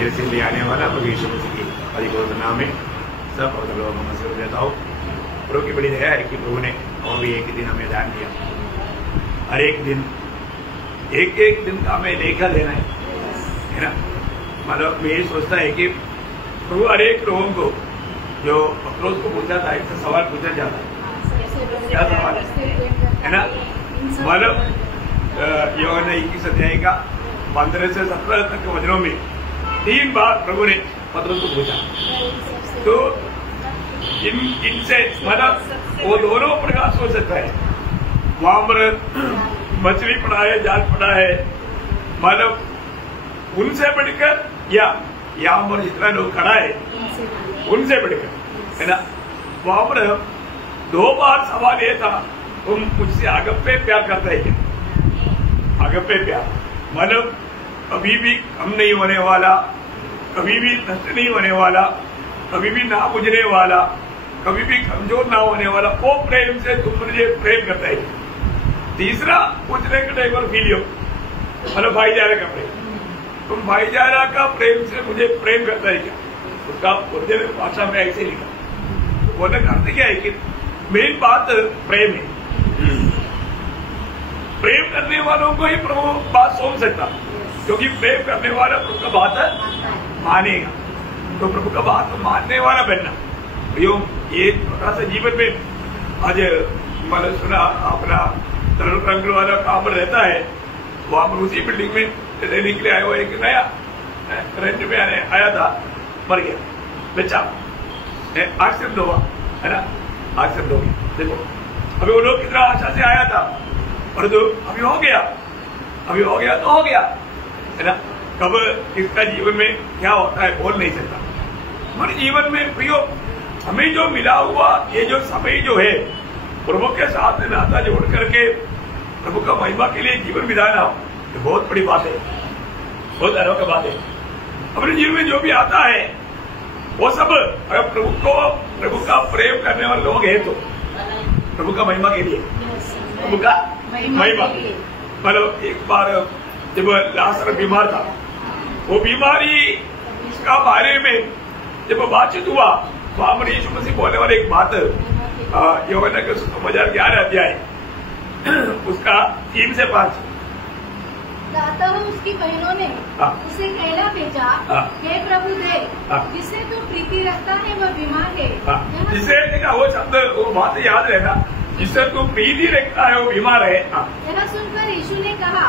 मेरे से ले आने वाला प्रभु यीशु मसीह की अधिक नाम में सब और लोगों को मसीह देता हूँ। प्रभु की बड़ी दया है कि प्रभु ने और भी एक दिन हमें दान दिया। हर एक दिन एक दिन का हमें लेखा देना है ना। मतलब मैं ये सोचता है कि प्रभु हर एक लोगों को जो पत्रोस को पूछा था, एक सवाल पूछा जाता है, क्या सवाल है ना। मतलब यूहन्ना 21 अध्याय का 15 से 17 तक के वचनों में 3 बार प्रभु ने पत्रोस को पूछा। तो इनसे मतलब वो दोनों प्रकार सोच सकता है। वहां पर मछली पड़ा है, जाल पड़ा है, मतलब उनसे बढ़कर या यहाँ पर जितना लोग खड़ा है उनसे बढ़कर, है ना। वहां पर 2 बार सवाल ये था, तुम मुझसे अगप्पे प्यार करता है क्या? अगप्पे प्यार मतलब कभी भी कम नहीं होने वाला, कभी भी नष्ट नहीं होने वाला, कभी भी ना बुझने वाला, कभी भी कमजोर ना होने वाला, वो प्रेम से तुम मुझे प्रेम करता है। तीसरा पूछने के टाइम पर फीलियो मतलब भाईचारा का प्रेम, तुम भाईचारा का प्रेम से मुझे प्रेम करता है क्या? उसका उर्दू भाषा में ऐसे लिखा। बोलने का अर्थ क्या है कि मेन बात प्रेम है। प्रेम करने वालों को ही प्रभु बात सुन सकता, क्योंकि प्रेम करने वाला प्रभु का बात मानेगा। तो प्रभु का बात मानने वाला बनना ये थोड़ा सा जीवन में आज मतलब सुना अपना रंग वाला काम रहता है। वहां पर उसी बिल्डिंग में रहने के लिए आया हुआ एक नया रेंट में आया था, मर गया बच्चा, एक्सीडेंट हुआ, है ना। एक्सीडेंट हो गया। देखो अभी वो लोग कितना आशा से आया था, और जो अभी हो गया तो हो गया, है ना। कब किसका जीवन में क्या होता है बोल नहीं सकता। हमारे जीवन में प्रियो हमें जो मिला हुआ ये जो समय जो है प्रभु के साथ नाता जोड़ करके प्रभु का महिमा के लिए जीवन बिताना, ये बहुत बड़ी बात है, बहुत अनोखी बात है। अपने जीवन में जो भी आता है वो सब अगर प्रभु का प्रेम करने वाले लोग हैं तो प्रभु का महिमा के लिए, प्रभु का महिमा। मतलब एक बार जब लाजर बीमार था, वो बीमारी का बारे में जब बातचीत हुआ तो हमारे यीशु मसीह बोलने वाले एक बात यूहन्ना के सुसमाचार 11 अध्याय उसका 3 से 5। अतः उसकी बहनों ने उसे कहना भेजा, हे प्रभु देव, जिसे तू प्रीति रखता है वह बीमार है। जिसे देखा वो शब्द वो बात याद रहना, जिससे तू प्रीति रखता है वो बीमार है। यह सुनकर यीशु ने कहा,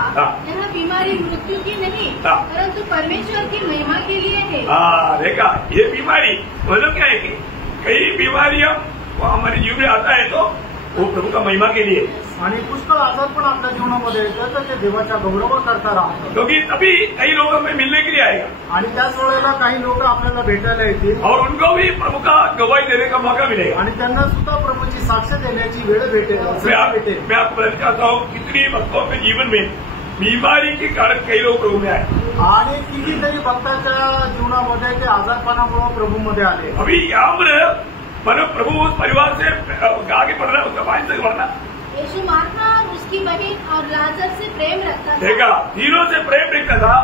यह बीमारी मृत्यु की नहीं परंतु परमेश्वर की महिमा के लिए है। देखा ये बीमारी मतलब क्या है कि कई बीमारियां हमारे जीवन में आता है तो वो प्रभु का महिमा के लिए, आणि पुष्कळ आजार पण आपल्या जीवनामध्ये येतं तर ते देवाचा गौरव करता राहतात, क्योंकि तभी कई लोग हमें मिलने के लिए आएगा आणि त्याच वेळेला काही लोक आपल्याला भेटायला येतील और उनको भी प्रभु का गवाही देने का मौका मिलेगा आणि त्यांना सुद्धा प्रभूची साक्ष देण्याची वेळ भेटेल। मैं आपको बताना चाहता हूँ कितनी भक्तों के जीवन में बीमारी के कारण कई लोग प्रभु में आए, आणि कितीतरी भक्ताच्या जीवनामध्ये ते आजारपणामुळे प्रभूमध्ये आले। अभी यहाँ पर मतलब प्रभु उस परिवार से आगे बढ़ना, उसका पानी तक बढ़ना। यीशु मार्था और उसकी बहन और लाजर से प्रेम रखता था। देखा तीनों से प्रेम रखता था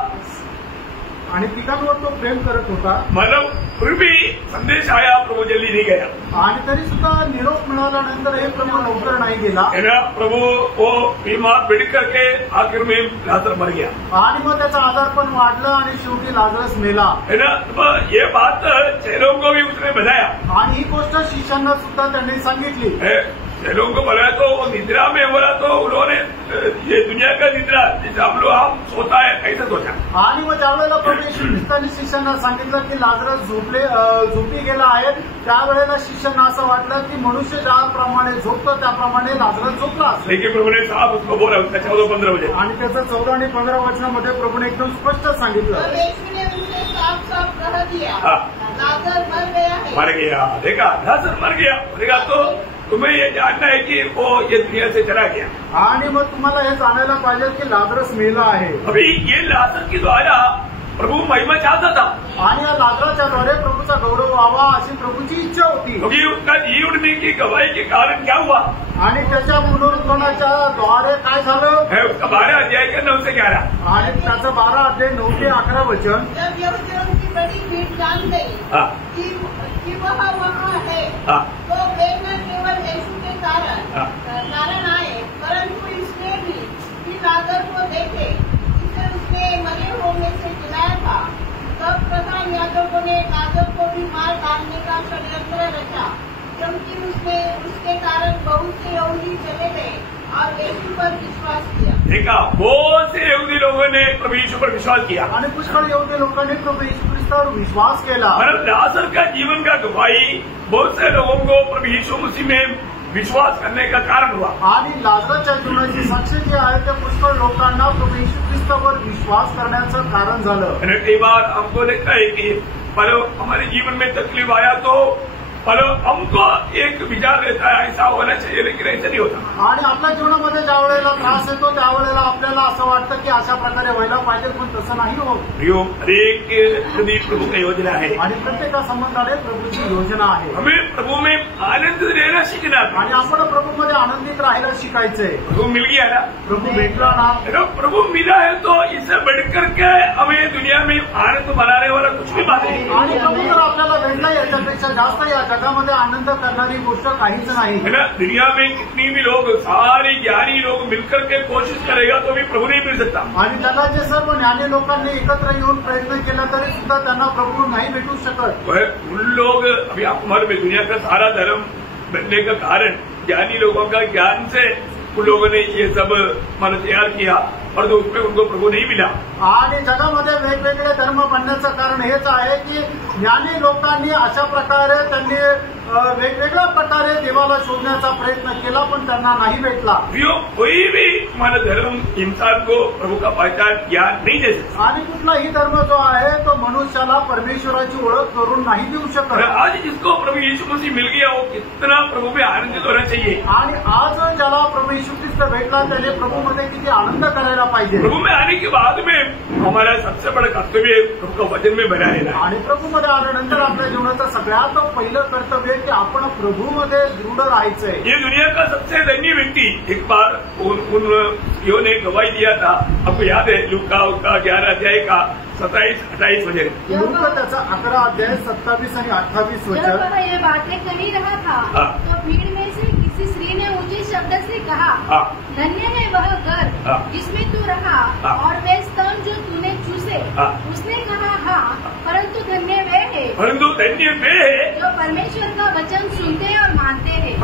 आणि तिघांवर तो प्रेम करत होता। मतलब फिर भी संदेश आया, प्रभु जल्दी नहीं गया, आणि तरी सुद्धा निरोप मिळाल्यानंतर हे प्रभू लवकर नाही गेला। है ना। प्रभु वो बीमार बिड़ करके आखिर में लाजर मर गया, आणि मग त्याचा आजारपण वाढलं आणि शेवटी लाजरस मेला, है ना। तो ये बात चेलों को भी उसने बताया, आणि ही गोष्ट शिष्यांना सुद्धा त्यांनी सांगितली। चेलों को बताया तो वो निद्रा में बोला तो उन्होंने ये दुनिया का निद्रा जैसे हम लोग हम सोता है ऐसा सोचा। आणि मग ज्यावेळेला प्रभू येशू ख्रिस्तांनी शिष्यांना सांगितलं की लाजरस झोपी गेला आहे, त्यावेळेला शिष्यांना असं वाटलं की मनुष्य ज्याप्रमाणे झोपतो त्याप्रमाणे लाजरस झोपला असेल। लेकिन प्रभु ने साफ उसको बोला, उसका 14-15 बजे, आणि त्याचं 14 आणि 15 वचनामध्ये प्रभूने एकदम स्पष्ट सांगितलं, साफ कह दिया, लाजर मर गया। देखा लाजर मर गया, देखा तो तुम्हें ये जानना है कि वो ये दुनिया से चला गया। आणि मग तुम्हाला हे जाणायला पाहिजे की लाजरस मेला आहे। अभी ये लाजर की द्वारा प्रभु महिमा चाहता था आणि या लाजराच्या द्वारे प्रभूचा गौरव व्हावा अशी प्रभूची इच्छा होती. क्योंकि उसका जी उठने की गवाही के कारण क्या हुआ आणि त्याच्या पुनरुत्थानाच्या द्वारे काय झालं है उसका 12 अध्याय का 9 से 11 आणि त्याचं 12 अध्याय 9 ते 11 वचन. जब यहूदियों की बड़ी भीड़ जान गई कि वह वहाँ है तो वे न केवल यीशु के कारण आए परंतु इसमें भी कि लाजर को देखे जिसे उसने मरे हुओं में से जिलाया था. तब प्रधान याजकों ने लाजर को भी मार डालने का षड्यंत्र रचा क्योंकि उसके कारण बहुत से यहूदी चले गए और यीशु पर विश्वास किया. देखा बहुत से यहूदी लोगों ने प्रभु यीशु पर विश्वास किया आणि पुष्कळ यहूदी लोकांनी प्रभू येशू ख्रिस्तावर विश्वास केला. मतलब लाजर का जीवन का गवाही बहुत से लोगों को प्रभु यीशु मसीह में विश्वास करने का कारण हुआ. आणि लाजराच्या जीवनाची साक्ष जी आहे त्या पुष्कळ लोकांना प्रभू येशू ख्रिस्तावर विश्वास करण्याचं कारण झालं. कई बार हमको लगता है कि पर हमारे जीवन में तकलीफ आया तो पर हमको एक विचार रहता है ऐसा होना चाहिए लेकिन ऐसा नहीं होता. आणि आपल्या जीवनामध्ये ज्या वेळेला त्रास येतो त्यावेळेला आपल्याला असं वाटतं की अशा प्रकारे व्हायला पाहिजे पण तसं नाही होत. हरेक नदी प्रभु की योजना है आणि प्रत्येका संबंधाने प्रभूची योजना आहे. हमें प्रभु में आनंद रहना सीखना आणि आपण प्रभूमध्ये आनंदित राहायला शिकायचंय. प्रभु मिल गया ना प्रभू भेटला ना प्रभु मिला है तो इससे बढ़कर के हमें दुनिया में आनंद बनाने वाला कुछ भी बात नहीं. आणि प्रभू जर आपल्याला भेटला याच्यापेक्षा जास्त या जगामध्ये आनंद करणारी गोष्ट काहीच नाही. है ना. दुनिया में कितनी भी लोग सारे ज्ञानी लोग मिलकर के कोशिश करेगा तो भी प्रभु नहीं मिल सकता. आणि जगाचे सर्व ज्ञानी लोकांनी एकत्र येऊन प्रयत्न केला तरी सुद्धा त्यांना प्रभू नाही भेटू शकत. उन लोग अभी आपको मालूम है दुनिया का सारा धर्म बनने का कारण ज्ञानी लोगों का ज्ञान से उन लोगों ने ये सब मन तैयार किया और तो उसमें उनको प्रभु नहीं मिला. आणि जगामध्ये वेगवेगळे धर्म बनण्याचं कारण हेच आहे की ज्ञानी लोकांनी अशा प्रकारे त्यांनी वेगवेगळ्या प्रकारे देवाला शोधण्याचा प्रयत्न केला पण त्यांना नाही भेटला. कोई भी हमारा धर्म इंसान को प्रभु का पहचान ज्ञान नहीं दे सकता. आणि कुठलाही धर्म जो आहे तो मनुष्याला परमेश्वराची ओळख करून नाही देऊ शकत. आज जिसको प्रभु यीशु मसीह मिल गया वो कितना प्रभु में आनंदित होना चाहिए. आणि आज ज्याला प्रभू येशू ख्रिस्त भेटला त्याने प्रभूमध्ये किती आनंद करायला पाहिजे. प्रभु में आने के बाद में हमारा सबसे बड़ा कर्तव्य प्रभु का वचन में बना रहना. आणि प्रभूमध्ये आल्यानंतर आपल्या जीवनाचं सगळ्यात पहिलं कर्तव्य की आपण प्रभूमध्ये दृढ राहायचंय. ये दुनिया का सबसे धनी व्यक्ति एक बार उन यो ने गवाही दिया था. आपको याद है लूका उसका 11 अध्याय का 27-28 वचन. लूका त्याचा 11 अध्याय 27 आणि 28 वचन. जब वह ये बातें कर ही रहा था तो भीड़ में से किसी स्त्री ने ऊंचे शब्द से कहा धन्य है वह घर जिसमें तू रहा और वे स्तन जो तूने चूसे. उसने कहा हाँ परंतु धन्य वे है जो परमेश्वर का वचन सुनते और मानते हैं.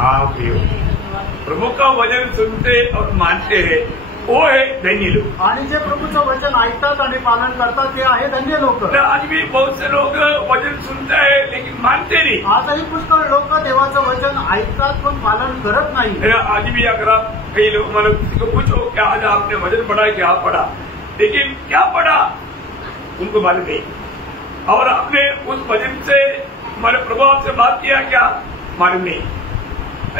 प्रभु का वचन सुनते और मानते हैं वो है धन्य लोग. आणि जे प्रभूचं वचन ऐकतात आणि पालन करतात ते आहे धन्य लोक. आज भी बहुत से लोग वचन सुनते हैं लेकिन मानते नहीं. आजही पुष्कळ लोक देवाचं वचन ऐकतात पण पालन करत नाही. आज भी अगर आप कई लोग मतलब किसी को पूछो क्या आज आपने वचन पढ़ा क्या पढ़ा लेकिन क्या पढ़ा उनको मालूम नहीं. और आपने उस वचन से हमारे प्रभु आपसे बात किया क्या मालूम नहीं.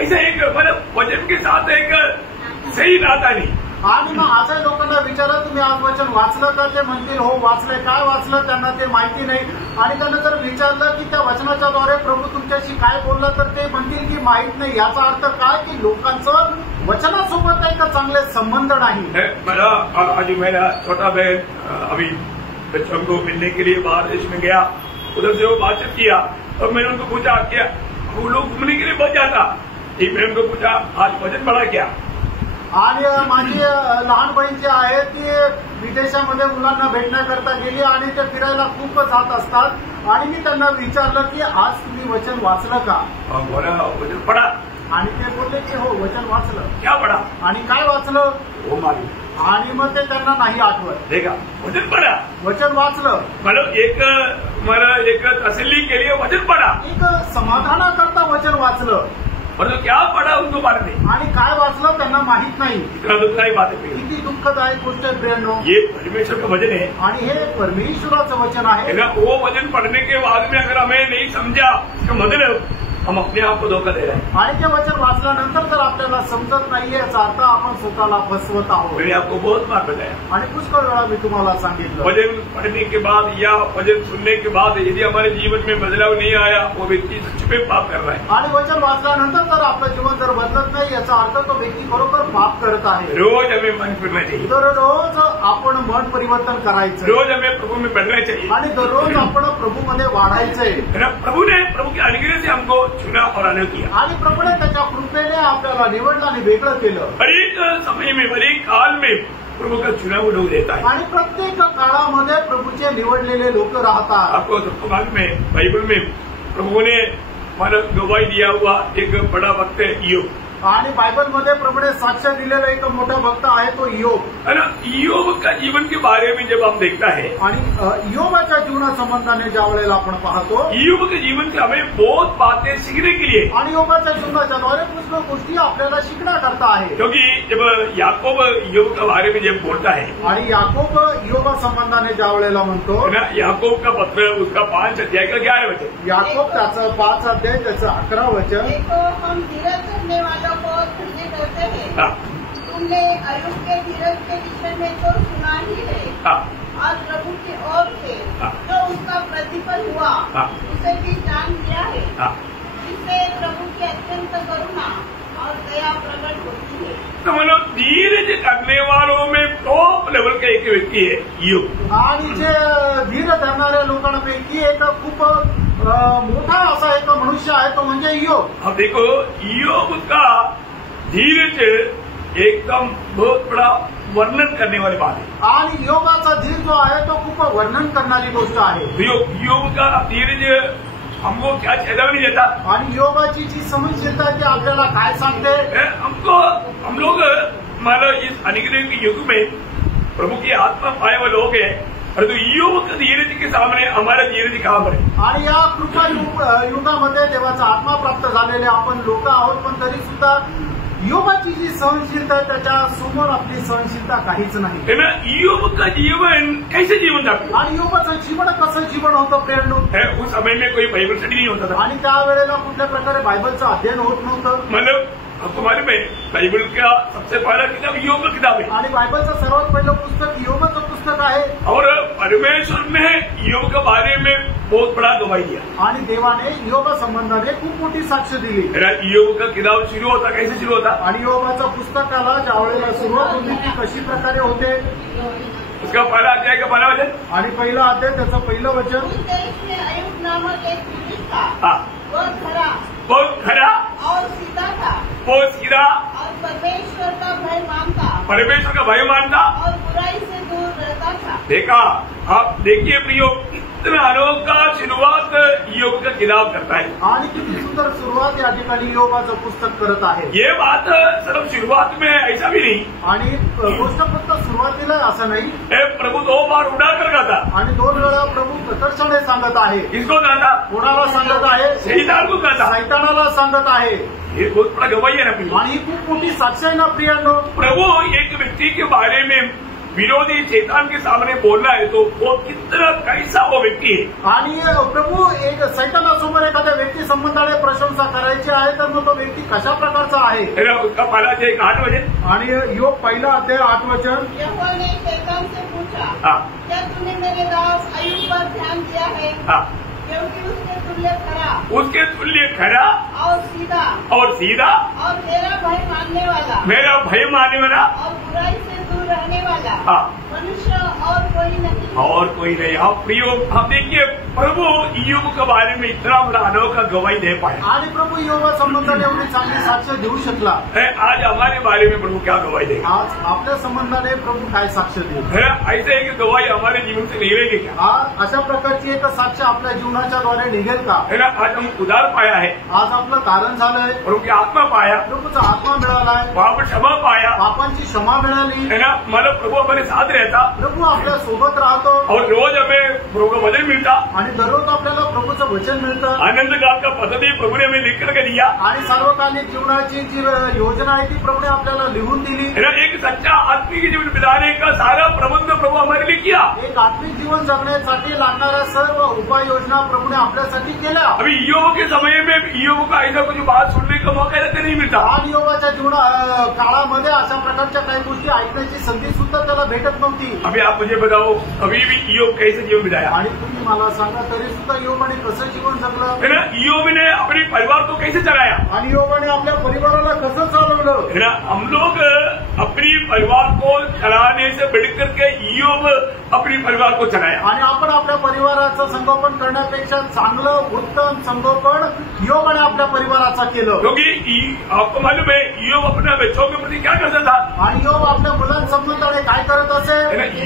ऐसा एक मतलब वचन के साथ एक सही नाता नहीं. आणि मग असं लोकांना विचारा तुम्ही आज वचन वाचलं का ते म्हणतील हो वाचलंय. काय वाचलं त्यांना ते माहिती नाही. आणि त्यांना जर विचारलं की त्या वचनाच्या द्वारे प्रभू तुमच्याशी काय बोलला तर ते म्हणतील की माहित नाही. याचा अर्थ काय की लोकांचं वचनासोबत एक चांगले संबंध नाही. मेरा आज मेरा छोटा बहन अभी बच्चों को मिलने के लिए बाहर देश में गया. उधर से वो बातचीत किया और मैंने उनको पूछा क्या वो लोग घूमने के लिए बच जाता. मैंने उनको पूछा आज वचन पढ़ा क्या. आणि माझी लहान बहीण जी आहे ती विदेशामध्ये मुलांना भेटण्याकरता गेली आणि ते फिरायला खूप जात असतात. आणि मी त्यांना विचारलं की आज तुम्ही वचन वाचलं का. वचन पढ़ा. आणि ते बोलले की हो वचन वाचलं. क्या पढ़ा आणि काय वाचलं वो मालूम. आणि मग ते त्यांना नाही आठवत. देखा वचन पढ़ा वचन वाचलं मतलब एक तसल्ली के लिए वचन पढ़ा. एक समाधानाकरता वचन वाचलं परंतु क्या पढ़ा उनको मालूम नहीं. आणि काय वाचलं त्यांना माहित नाही. इतना दुखदायी बात है. किती दुःखदायक गोष्ट आहे प्रियांनो. ये परमेश्वर का वचन है आणि हे परमेश्वराचं वचन आहे. वो वचन पढ़ने के बाद में अगर हमें नहीं समझा इसका मतलब हम अपने आप को धोखा दे रहे हैं। आणि ते वचन वाचल्यानंतर जर आपल्याला समजत नाहीये याचा अर्थ आपण स्वतःला फसवत आहोत। मैंने आपको बहुत बार बताया, आणि पुष्कळ वेळा मी तुम्हाला सांगितलं, वचन पढ़ने के बाद या वचन सुनने के बाद यदि हमारे जीवन में बदलाव नहीं आया, वो व्यक्ति सच में पाप कर रहा है। आणि वचन वाचल्यानंतर जर आपलं जीवन जर बदलत नाही याचा अर्थ तो व्यक्ती खरोखर पाप करत आहे। रोज हमें मन फिरना चाहिए, दररोज आपण मन परिवर्तन करायचं, रोज हमें प्रभु में बढ़ना चाहिए, आणि दररोज आपण प्रभूमध्ये वाढायचंय। प्रभु के अनुग्रह से हमको चुना और अलग किया, आणि प्रभूने त्याच्या कृपेने आपल्याला निवडलं आणि वेगळं केलं। हर एक समय में, हर एक काल में प्रभु का चुना हुआ लोग रहता है। आणि प्रत्येक काळामध्ये प्रभूचे निवडलेले लोक राहतात। आपको सबको मालूम है, बाइबल में प्रभु ने मानो गवाही दिया हुआ एक बड़ा भक्त है ईयोब। आणि बायबलमध्ये प्रभूने साक्ष दिलेला एक मोठा भक्त आहे तो ईयोब। है ना, ईयोब का जीवन के बारे में जब हम देखता है, आणि ईयोबाच्या जीवनासंबंधाने ज्या वेळेला आपण पाहतो, ईयोब के जीवन से हमें बहुत बातें सीखने के लिए, आणि ईयोबाच्या जीवनाच्या द्वारे पुष्कळ गोष्टी आपल्याला शिकण्याकरता आहे। क्योंकि जब याकूब ईयोब के बारे में जब बोलता है, आणि याकूब ईयोबा संबंधाने ज्या वेळेला म्हणतो, है ना, याकूब का पत्र उसका 5 अध्याय का 11 वचन, याकूब त्याचं 5 अध्याय त्याचं 11 वचन, देखो हम धीरज रखने वालों को धन्य करते हैं। हाँ, तुमने अय्यूब के धीरज के विषय में तो सुना ही है, हाँ, और प्रभु की ओर से हाँ। जो उसका प्रतिफल हुआ हाँ। उसे भी जान लिया है, हाँ। जिससे प्रभु की अत्यंत करुणा और दया प्रकट होती है। तो मतलब धीरज करने वालों में टॉप लेवल का एक व्यक्ति है ईयोब। आणि जे धीर धरणाऱ्या लोकांपैकी एक खूप मोठा असा एक मनुष्य आहे तो म्हणजे ईयोब। अब देखो, ईयोब का धीरज एकदम बहुत बड़ा वर्णन करने वाली बात है। आणि ईयोबाचा धीर जो आहे तो खूप वर्णन करणारी गोष्ट आहे। ईयोब का धीरज हमको क्या चेतावनी देता, आणि ईयोबाची जी सहनशीलता आहे ती आपल्याला काय सांगते, हम लोग मानो इस अनुग्रह के युग में प्रभु की आत्मा पाए हुए लोग हैं, परंतु ईयोब के धीरज के सामने हमारा धीरज कहाँ पर है? आणि या कृपा युगामध्ये देवाचा आत्मा प्राप्त झालेले आपण लोक आहोत, पण तरी सुद्धा ईयोबाची जी सहनशीलता आहे त्याच्या समोर आपली सहनशीलता काहीच नाही। है ना, ईयोब का जीवन कैसे जीवन था, आणि ईयोबाचं जीवन कसं जीवन होतं प्रेरणू, उस समय में कोई बाइबल स्टडी नहीं होता था। आणि त्यावेळेला कुठल्या प्रकारे बायबलचं अध्ययन होत नव्हतं। मतलब आपको मालूम है, बाइबल का सबसे पहला किताब ईयोब का किताब है, आणि बायबलचं सर्वात पहिलं पुस्तक ईयोबाचं पुस्तक आहे। और परमेश्वर ने ईयोब के बारे में बहुत बड़ा गवाही दिया। आणि देवाने ईयोबा संबंधाने खूप मोठी साक्ष दिली। ईयोब का किताब शुरू होता, कैसे शुरू होता? आणि ईयोबाच्या पुस्तकाला ज्या वेळेला सुरुवात होती ती कशी प्रकारे होते, उसका पहला अध्याय का पहला वचन, आणि पहिला अध्याय त्याचं पहिलं वचन, उस देश में अय्यूब नामक एक पुरुष था, हाँ, वह खरा और सीधा था, वो सीधा और परमेश्वर का भय मानता, परमेश्वर का भय मानता, और बुराई से दूर रहता था। देखा, आप देखिए प्रियो, इतना अनोखा शुरुआत ईयोब का किताब करता है। आणि किती सुंदर सुरुवात या ठिकाणी ईयोबाचं पुस्तक करत आहे। ये बात सिर्फ शुरुआत में ऐसा भी नहीं, आणि गोष्ट फक्त सुरुवातीला असं नाही, प्रभु 2 बार उड़ा कर गया था, आणि 2 वेळा प्रभू प्रकर्षाने सांगत आहे। किसको कहा था? कोणाला सांगत आहे? शैतान को कहा था। सैतानाला सांगत आहे। ये बहुत बड़ा गवाही है ना प्रियो। आणि खूप मोठी साक्ष आहे ना प्रियांनो। प्रभु एक व्यक्ति के बारे में विरोधी शैतान के सामने बोलना है तो वो कितना कैसा वो व्यक्ती है। आणि प्रभू एक सैतानासमोर एखाद्या व्यक्ती संबंधाने प्रशंसा करायची आहे तर मग तो व्यक्ती कशा प्रकारचा आहे? उसका पहला अध्याय 8 वचन, आणि ईयोब पहिला अध्याय 8 वचन, यहोवा ने शैतान से पूछा, हाँ, क्या तूने मेरे दास अय्यूब पर ध्यान दिया है? हाँ, क्योंकि उसके तुल्य खरा और सीधा और मेरा भय मानने वाला और बुराई से दूर रहने वाला, हाँ, मनुष्य और कोई नहीं। आप प्रियो, आप देखिए प्रभु ईयोब के बारे में इतना बड़ा अनोखा गवाही दे पाया। आणि प्रभू ईयोबा संबंधाने एवढी चांगली साक्ष देऊ शकला। आज हमारे बारे में प्रभु क्या गवाही देगा? आज आपल्या संबंधाने प्रभू काय साक्ष देईल? ऐसे एक गवाही हमारे जीवन से निकलेगी क्या? अशा प्रकारची एक साक्ष आपल्या जीवनाच्या द्वारे निघेल का? है ना, आज हम उद्धार पाया है, आज आपलं कारण झालंय, प्रभु की आत्मा पाया, प्रभूचा आत्मा मिळालाय, पाप क्षमा पाया, पापांची क्षमा मिळाली, है ना, मतलब प्रभु हमारे साथ रहता, प्रभू आपल्या सोबत राहतो और रोज हमें प्रभु का वचन मिलता, आणि दररोज आपल्याला प्रभूचं वचन मिळतं, आनंद काल का पद्धति प्रभु ने हमें लिख करके दिया, आणि सार्वकालिक जीवनाची जी योजना आहे ती प्रभूने आपल्याला लिहून दिली. एक सच्चा आत्मिक जीवन बिताने का सारा प्रबंध प्रभु हमारे लिए किया. एक आत्मिक जीवन जगण्यासाठी लागणाऱ्या सर्व उपाययोजना प्रभूने आपल्यासाठी केल्या. अभी ईयोब के समय में ईयोब का ऐसा कुछ बात सुनने का मौका रहते नहीं मिलता. आज योगाच्या काळामध्ये अशा प्रकारच्या काही गोष्टी ऐकण्याची संधी सुद्धा त्याला भेटत नव्हती. अभी आप मुझे बताओ, अभी भी ईयोब कैसे जीवन बिताया? आणि तुम्ही मला सांगा तरी सुद्धा योगाने कसं जीवन जगलं, है ना? ईयोब ने अपने परिवार को कैसे चलाया? आणि योगाने आपल्या परिवाराला कसं चालवलं. है ना? हम लोग अपनी परिवार को चलाने से बढ़कर के ईयोब अपनी परिवार को चलाया. आणि आपण आपल्या परिवाराचं संगोपन करण्यापेक्षा चांगलं उत्तम संगोपन योगाने आपल्या परिवाराचं केलं. क्योंकि आपको मालूम है ईयोब अपने बच्चों के प्रति क्या करता था? आणि योग आपल्या मुलांसंबंधाने काय करत असे.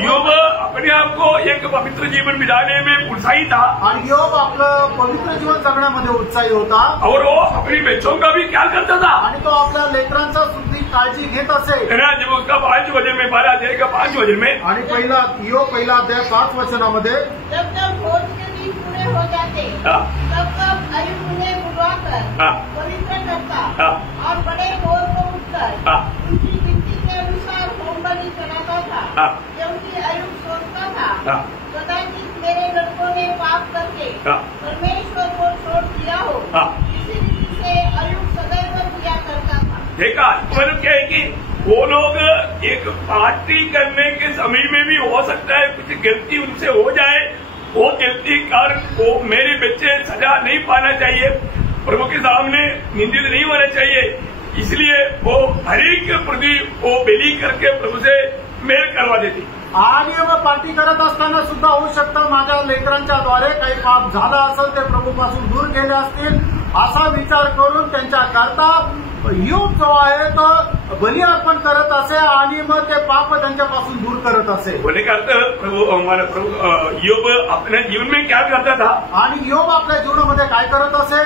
ईयोब अपने आप को एक पवित्र जीवन बिताने में उत्साही था, आणि योग आपलं पवित्र जीवन जगण्यामध्ये उत्साही होता, और वो अपनी बच्चों का भी ख्याल करता था. आणि तो आपल्या लेकरांचा सुद्धा काळजी घेत असे. है ना? जब उसका 5 वजन में 12 अध्याय का 5 वजन में, आणि पहिला अध्याय 5 वचनामध्ये, जब जब भोज के दिन पूरे हो जाते तब तब अय्यूब उन्हें बुलवाकर पवित्र करता और बड़े भोर को उठकर उनकी गिनती के अनुसार होम बलि चढ़ाता था, क्योंकि अय्यूब सोचता था कदाचित मेरे लड़कों ने पाप करके परमेश्वर को छोड़ दिया हो. इसी रीति से अय्यूब सदैव किया करता था. देखा मतलब क्या है कि वो लोग एक पार्टी करने के समय में भी हो सकता है कुछ गलती उनसे हो जाए, वो गलती कर वो मेरे बच्चे सजा नहीं पाना चाहिए, प्रभु के सामने निंदित नहीं होना चाहिए, इसलिए वो हर एक प्रति वो बलि करके प्रभु से मेल करवा देती. आणि मग पार्टी करत असताना सुद्धा होऊ शकतं माझ्या लेकरांच्या द्वारे काही पाप झाला असेल, ते प्रभूपासून दूर गेले असतील असा विचार करून त्यांच्या करता योग जो आहे तो बलि अर्पण करत असे, आणि मग ते पाप त्यांच्यापासून दूर करत असे. बोलने का अर्थ प्रभु ईयोब अपने जीवन में क्या करता था, आणि योग आपल्या जीवनामध्ये काय करत असे,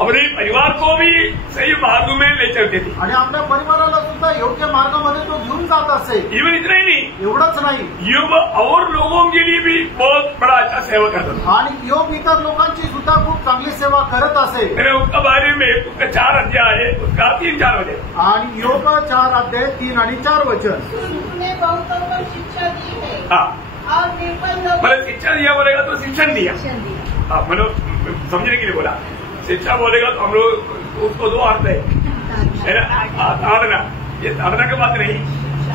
अपने परिवार को भी सही मार्ग में ले चलते थे, आणि आपल्या परिवाराला सुद्धा योग्य मार्गामध्ये तो घेऊन जात असे. इवन इतना ही नहीं, एवढंच नाही, ईयोब और लोगों के लिए भी बहुत बड़ा अच्छा सेवा करता था. आणि योग इतर लोकांची सुद्धा खूप चांगली सेवा करत असे. मैंने उसका बारे में उसका 4 अध्याय है, उसका 3-4 वजन, आणि योग 4 अध्याय 3 आणि 4 वचन. उन्होंने बहुतों को शिक्षा दी है हाँ और निर्बल लोगों मतलब शिक्षा दिया बोलेगा तो शिक्षण दिया. हाँ मतलब समझने के लिए बोला, शिक्षा बोलेगा तो हम लोग उसको 2 अर्थ है ना, ताड़ना, ये ताड़ना की बात नहीं,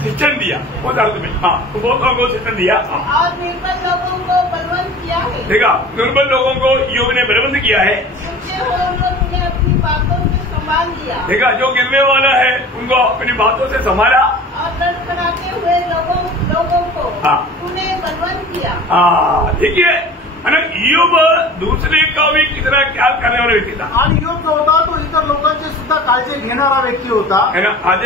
शिक्षण दिया उस अर्थ में. हाँ तो बहुतों को शिक्षण दिया. और निर्बल लोगों को बलवंत किया है. देखा, निर्बल लोगों को ईयोब ने बलवंत किया है. उन्होंने अपनी बातों से संभाल लिया. देखा, जो गिरने वाला है उनको अपनी बातों से संभाला, और लड़खड़ाते हुए लोगों को उन्हें बलवंत किया. हाँ देखिए, ईयोब दूसरे का भी कितना ख्याल करने वाला व्यक्ती था. आणि योग जो होता तो इतर लोकांची सुद्धा काळजी घेणारा व्यक्ती होता. है ना? आज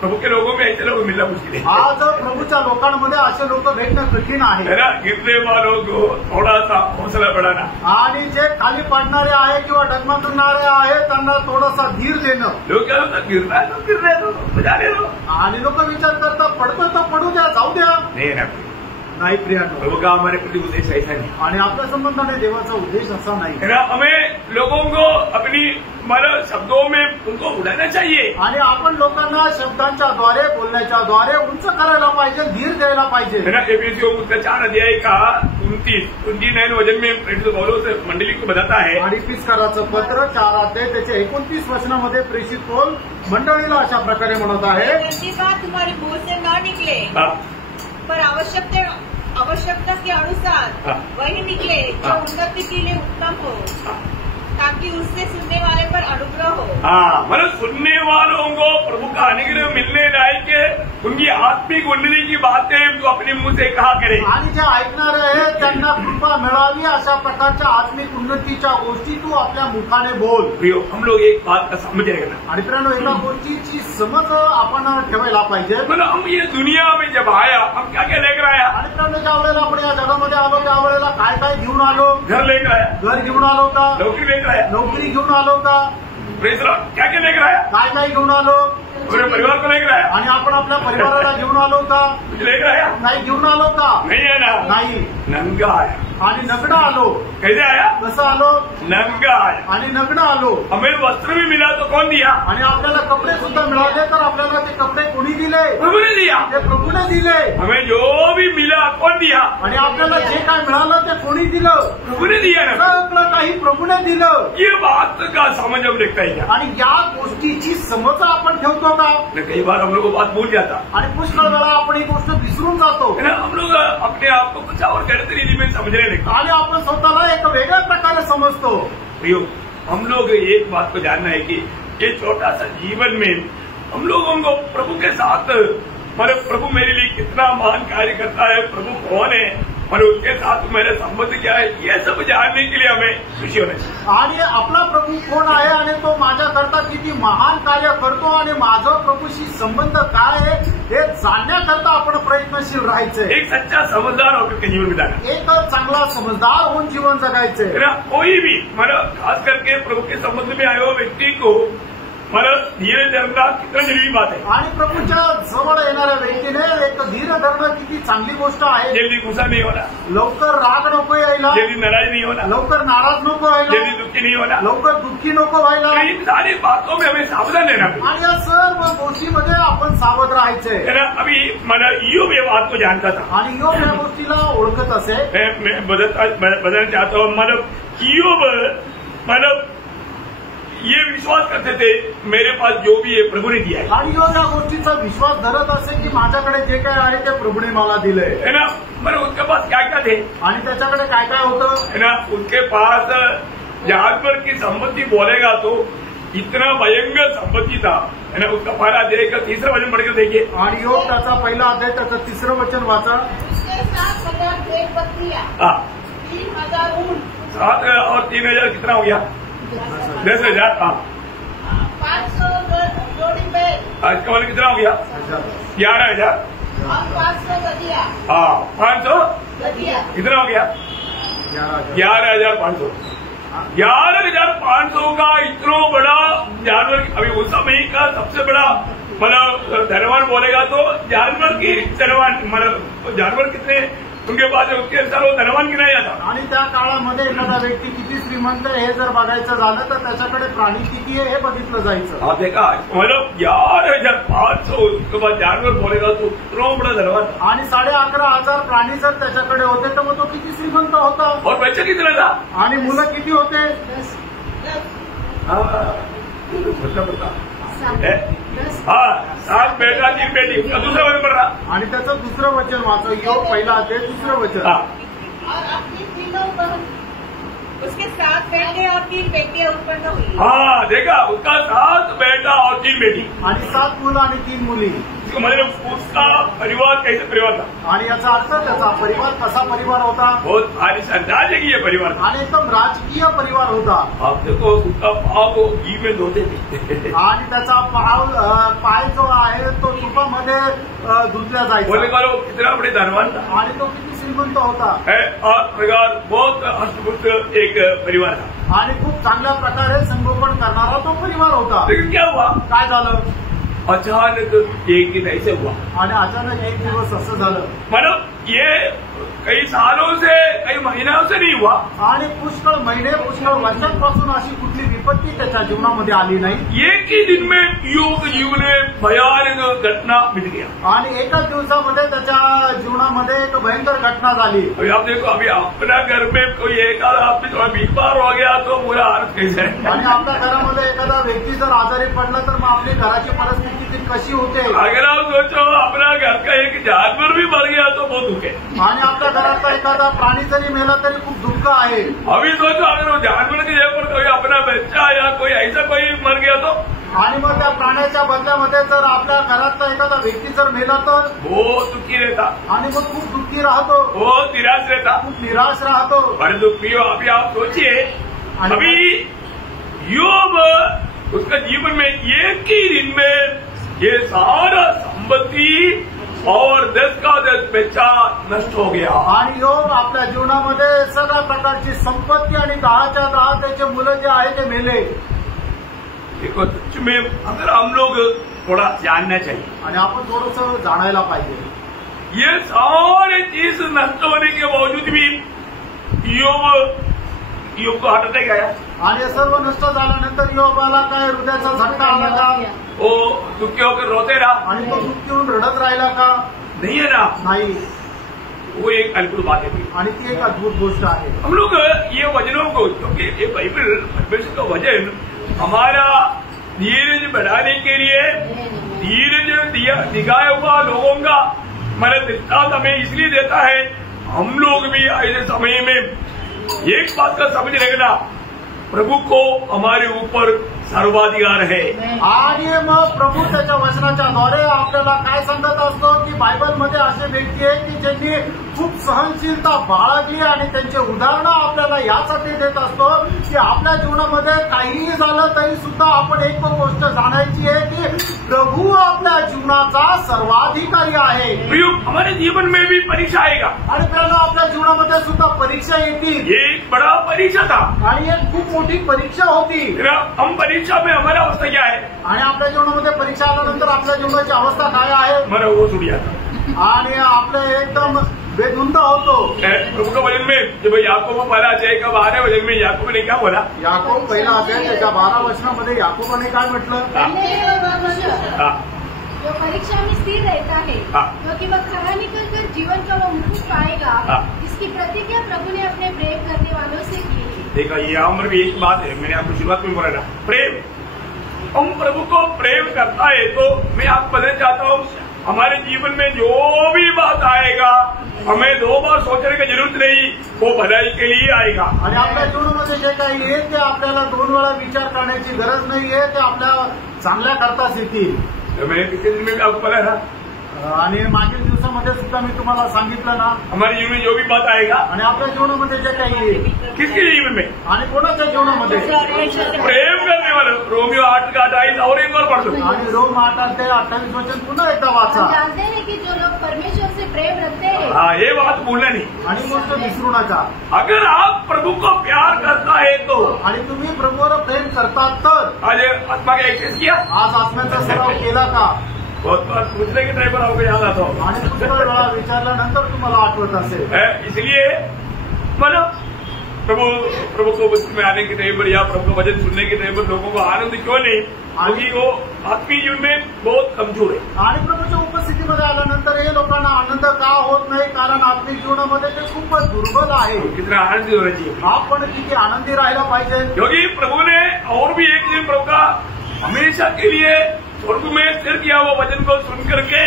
प्रभु के लोगों में ऐसे लोग मिलना मुश्किल है. आज प्रभूच्या लोकांमध्ये असे लोक भेटणं कठीण आहे. है ना? गिरने वालों को थोड़ा सा हौसला बढ़ाना, आणि जे खाली पडणारे आहे किंवा डगमगणारे आहे त्यांना थोडासा धीर देणं. लोग क्या होता, गिरना है तो गिरने दो, बजाने दो. आणि लोक विचार करतात पडतं तर पडू द्या, जाऊ द्या. नहीं ना, नाही प्रियांनो, प्रभु का हमारे प्रति उद्देश्य ऐसा नहीं. आणि आपल्या संबंधाने देवाचा उद्देश असा नाही. है ना? हमें लोगों को अपनी मतलब शब्दों में उनको उड़ाना चाहिए, आणि आपण लोकांना शब्दांच्या द्वारे बोलण्याच्या द्वारे उंच करायला पाहिजे, धीर द्यायला पाहिजे. है ना? एफिसियों उसका 4 अध्याय का 29 वचन में प्रेरित पौलुस मंडली को बताता है. आणि फिसकाराचं पत्र 4 अध्याय त्याच्या 29 वचनामध्ये प्रेषित पौल मंडळीला अशा प्रकारे म्हणत आहे, गंदी बात तुम्हारे मुंह से न निकले, पर आवश्यकता के अनुसार वही निकले जो उन्नति के लिए उत्तम हो, ताकि उससे सुनने वाले पर अनुग्रह हो. हाँ मतलब सुनने वालों को प्रभु का अनुग्रह मिलने लायक उनकी आत्मिक उन्नति की बातें तो अपने मुंह से कहा करें. आणि जे ऐकणारे आहे त्यांना कृपा मिळावी अशा प्रकारच्या आत्मिक उन्नतीच्या गोष्टी तू आपल्या मुखाने बोल. प्रियो, हम लोग एक बात का समझ रहे ना, आणि प्रियांनो, एका गोष्टीची समज आपण ठेवायला पाहिजे. मतलब हम ये दुनिया में जब आया हम क्या क्या लेकर आया. आणि प्रियांनो, ज्या वेळेला आपण या जगामध्ये आलो त्यावेळेला काय काय घेऊन आलो. घर लेकर आया, घर घेऊन आलो का, नौकरी लेकर आया, नोकरी घेऊन आलो का, प्रेस क्या क्या लेकर आया. काय काय घेऊन आलो. अपने परिवार को लेकर आया आणि आपण आपल्या परिवाराला घेऊन आलो का? कुछ लेकर आया नाही घेऊन आलो का? नहीं है ना नाही. नंगा आया आणि नग्न आलो. कैसे आया कसं आलो? नंगा आया आणि नग्न आलो. हमें वस्त्र भी मिला तो कौन दिया आणि आपल्याला कपडे सुद्धा मिळाले तर आपल्याला ते कपडे कोणी दिले? प्रभु ने दिया ते प्रभूने दिले. हमें जो भी मिला कौन दिया आणि आपल्याला जे काय मिळालं ते कोणी दिलं? प्रभु ने दिया ना सगळं काही प्रभूने दिलं. ये बात का समझ हम देखता है क्या आणि या गोष्टीची समज आपण ठेवतो का? कई बार हम लोग को बात भूल जाता आणि पुष्कळ वेळा आपण ही गोष्ट विसरून जातो है ना हम लोग अपने आप को कुछ और गलत रीति में समझने लगते आणि आपण स्वतःला एक वेगळ्या प्रकारे समजतो. प्रियो हम लोग एक बात को जानना है कि ये छोटा सा जीवन में हम लोगों को प्रभु के साथ मेरे प्रभु मेरे लिए कितना महान कार्य करता है प्रभु कौन है और उसके साथ मेरा संबंध क्या है ये सब जानने के लिए हमें खुशी होना चाहिए. आणि आपला प्रभू कोण आहे आणि तो माझ्याकरता किती महान कार्य करतो आणि माझं प्रभूशी संबंध काय आहे हे जाणण्याकरता आपण प्रयत्नशील राहायचंय. एक सच्चा समझदार होकर के जीवन बिताना एक चांगला समजदार होऊन जीवन जगायचंय. है ना कोई भी मतलब खास करके प्रभु के संबंध में आए हुए व्यक्ति को मतलब धीरे धरना कितना जरूरी बात है. आणि प्रभूच्या जवळ येणाऱ्या व्यक्तीने एक धीर धरणं किती चांगली गोष्ट आहे. जल्दी गुस्सा नहीं होना लवकर राग नको यायला. जल्दी नाराज नहीं होना लवकर नाराज नको व्हायला. जल्दी दुखी नहीं होना लवकर दुःखी नको व्हायला. तो इन सारी बातों में हमें सावधान रहना पड़ेगा. आणि या सर्व गोष्टीमध्ये आपण सावध राहायचंय. है ना अभी मतलब ईयोब ये बात को जानता था. आणि योग या गोष्टीला ओळखत असे. मैं बदलना चाहता हूँ मतलब ईयोब मतलब ये विश्वास करते थे मेरे पास जो भी है प्रभु ने दिया है. आणि योग या गोष्टीचा विश्वास धरत असे की माझ्याकडे जे काय आहे ते प्रभूने मला दिलंय. है ना मतलब उसके पास क्या क्या थे आणि त्याच्याकडे काय काय होतं. है ना उसके पास जानवर की संपत्ति बोलेगा तो इतना भयंकर संपत्ति था. है ना उसका पहला अध्याय का तीसरा वचन पढ़कर देखिए. आणि योग त्याचा पहिला अध्याय त्याचं तिसरं वचन वाचा. उसके 7,000 भेड़ बकरियां, 3,000 ऊँट, 7 और 3,000 कितना हो गया 10,000. हाँ 500 जोड़ी बैल आज का मतलब कितना हो गया 11,000. और 500 गधिया. हाँ 500 गधिया कितना हो गया 11,500. 11,500 का इतना बड़ा जानवर अभी उस समय का सबसे बड़ा मतलब धनवान बोलेगा तो जानवर की धनवान मतलब जानवर कितने उनके पास उसके अनुसार वो धनवान गिनाया जाता. आणि त्या काळामध्ये एखादा व्यक्ती किती श्रीमंत आहे हे जर बघायचं झालं तर त्याच्याकडे प्राणी किती आहे हे बघितलं जायचं. आप देखा मतलब 11,500 उसके बाद जानवर बोलेगा तो इतना बड़ा धनवान. आणि 11,500 प्राणी जर त्याच्याकडे होते तर मग तो किती श्रीमंत होता. और बच्चा कितना था आणि मुलं किती होते. 7 बेटा 3 बेटी. उसका दूसरा वचन पढ़ रहा. आणि त्याचं दुसरं वचन वाचो. योग पहिला अध्याय दुसरं वचन. और अपनी तीनों बहन. उसके 7 बेटे और 3 बेटियां उत्पन्न हुई. हाँ देखा उसका 7 बेटा और 3 बेटी. आणि 7 मुलं आणि 3 मुली. मतलब उसका परिवार कैसे परिवार था. आणि याचा अर्थ त्याचा परिवार कसा परिवार होता. बहुत भारी अंदाजे की ये परिवार था. आणि एकदम राजकीय परिवार होता. आप देखो उसका पाव वो घी में धोते थे. आणि त्याचा पाय जो आहे तो तुपामध्ये धुतला जायचा. बोले का लोग कितना बड़े धनवान था. आणि तो किती श्रीमंत होता. और प्रकार बहुत अष्टभुक्त एक परिवार था. आणि खूप चांगल्या प्रकारे संगोपन करणारा तो परिवार होता. लेकिन क्या हुआ काय झालं. अचानक एक दिन ऐसे हुआ आणि अचानक एक दिवस असं झालं. मतलब ये कई सालों से कई महीनों से नहीं हुआ. आणि पुष्कळ महिने पुष्कळ वर्षांपासून अशी कुठली विपत्ती त्याच्या जीवनामध्ये आली नाही. एक ही दिन में योग जीवन में भयानक घटना मिल गया. आणि एकाच दिवसामध्ये त्याच्या जीवनामध्ये एक भयंकर घटना झाली. अभी आप देखो अभी अपना घर में कोई एक आदमी थोड़ा बीमार हो गया तो बुरा हाल कैसे है. आणि आपल्या घरामध्ये एखादा व्यक्ती जर आजारी पडला तर मग आपली घराची परिस्थिती कशी होते. अगर आप सोचो अपना घर का एक जानवर भी मर गया तो बहुत दुख है. आणि आपल्या घरातला एखादा प्राणी जरी मेला तरी खूप दुःख आहे. अभी सोचो अगर वो जानवर की जगह पर कोई अपना बच्चा या कोई ऐसा कोई मर गया तो. आणि मग त्या प्राण्याच्या बदल्यामध्ये जर आपल्या घरातला एखादा व्यक्ती जर मेला तर बहुत दुखी रहता. आणि मग खूप दुःखी राहतो. बहुत निराश रहता. खूप निराश राहतो. बड़े दुखी हो. अभी आप सोचिए अभी योग उसका जीवन में एक ही दिन में ये सारा संपत्ति और 10 का 10 बच्चा नष्ट हो गया. आणि योग आपल्या जीवनामध्ये सगळ्या प्रकारची संपत्ती आणि 10च्या 10 त्याचे मुलं जे आहे ते मेले. देखो सच में अगर हम लोग थोड़ा जानना चाहिए आणि आपण थोडंसं जाणायला पाहिजे. ये सारे चीज नष्ट होने के बावजूद भी योग को हार्ट अटॅक आया. आणि हे सर्व नष्ट झाल्यानंतर योबाला काय हृदयाचा झटका आला का? वो दुखी होकर रोते रहा आणि तो दुःखी होऊन रडत राहिला का? नहीं है ना. नाही. वो एक अद्भुत बात है. आणि ती एक अद्भुत गोष्ट आहे. हम लोग ये वजनों को, क्योंकि ये बाइबल परमेश्वर का वजन हमारा धीरज बढ़ाने के लिए, धीरज दिखाया हुआ लोगों का हमारा दृष्टांत हमें इसलिए देता है. हम लोग भी ऐसे समय में एक बात का समझ रखना, प्रभु को हमारे ऊपर सर्वाधिकार है. आणि मग प्रभू त्याच्या वचनाच्याद्वारे आपल्याला काय सांगत असतो की बायबलमध्ये असे व्यक्ती आहेत की ज्यांनी खूप सहनशीलता बाळगली आणि त्यांचे उदाहरणं आपल्याला यासाठी देत असतो की आपल्या जीवनामध्ये काहीही झालं तरी सुद्धा आपण एक गोष्ट जाणायची आहे की प्रभू आपल्या जीवनाचा सर्वाधिकारी आहे. हमारे जीवन में भी परीक्षा आएगा आणि त्याला आपल्या जीवनामध्ये सुद्धा परीक्षा येतील. एक बड़ा परीक्षा था आणि एक खूप मोठी परीक्षा होती. हम परीक्षा में हमारा अवस्था क्या है. आणि आपल्या जीवनामध्ये परीक्षा आल्यानंतर आपल्या जीवनाची अवस्था काय आहे. हमारा वो छूट जाता आणि आपलं एकदम बेधुंद होतो. प्रभु के वचन में जब याकूब 12 अध्याय का 12 वचन में याकूब ने क्या बोला. याकूब पहिला अध्याय त्याच्या 12 वचनामध्ये याकूबाने काय म्हटलं. जो परीक्षा में स्थिर रहता है क्योंकि वह खरा निकलकर जीवन का वो मुकुट पाएगा जिसकी प्रतिज्ञा प्रभु ने अपने प्रेम करने वालों से की. देखा ये हमारे भी एक बात है, मैंने आपको शुरुआत में बोला ना, प्रेम. हम प्रभु को प्रेम करता है तो मैं आपको बताना चाहता हूँ हमारे जीवन में जो भी बात आएगा हमें 2 बार सोचने की जरूरत नहीं, वो भलाई के लिए आएगा. आणि आपल्या जीवनामध्ये जे काही आहे ते आपल्याला 2 वेळा विचार करण्याची गरज नाहीये, ते आपल्या चांगल्या करताच येतील. मैंने पिछले दिन में भी आपको बोला ना, आणि मागील दिवसामध्ये सुद्धा मी तुम्हाला सांगितलं ना, हमारे जीवन में जो भी बात आएगा आणि आपल्या जीवनामध्ये जे काही येईल किसके जीवन में आणि कोणाच्या जीवनामध्ये प्रेम करने वाले. रोमियो 8 का 28 और एक बार पढ़ दो. आणि रोम 8 ते 28 वचन पुन्हा एकदा वाचा. हम जानते हैं कि जो लोग परमेश्वर से प्रेम रखते हैं. हाँ ये बात भूलना नहीं. आणि गोष्ट विसरू नका. अगर आप प्रभु को प्यार करता है तो आणि तुम्ही प्रभूवर प्रेम करतात तर आज आत्मा का एक्सेस किया, आज आत्म्याचा सराव केला का. बहुत बार पूछने के टाइम पर आपको याद आता हो. आणि पुष्कळ वेळा विचारल्यानंतर तुम्हाला आठवत असेल. इसलिए मतलब प्रभु को वचन में आने के टाइम पर या प्रभु का वचन सुनने के टाइम पर लोगों को आनंद क्यों नहीं, क्योंकि वो आत्मीय जीवन में बहुत कमजोर है. आणि प्रभूच्या उपस्थितीमध्ये आल्यानंतर हे लोकांना आनंद का होत नाही, कारण आत्मिक जीवनामध्ये ते खूपच दुर्बल आहे. कितना आनंदी होना चाहिए. आपण किती आनंदी राहायला पाहिजे. क्योंकि प्रभु ने और भी एक दिन प्रभु का हमेशा के लिए स्वर्ग में स्थिर किया हुआ वचन को सुन करके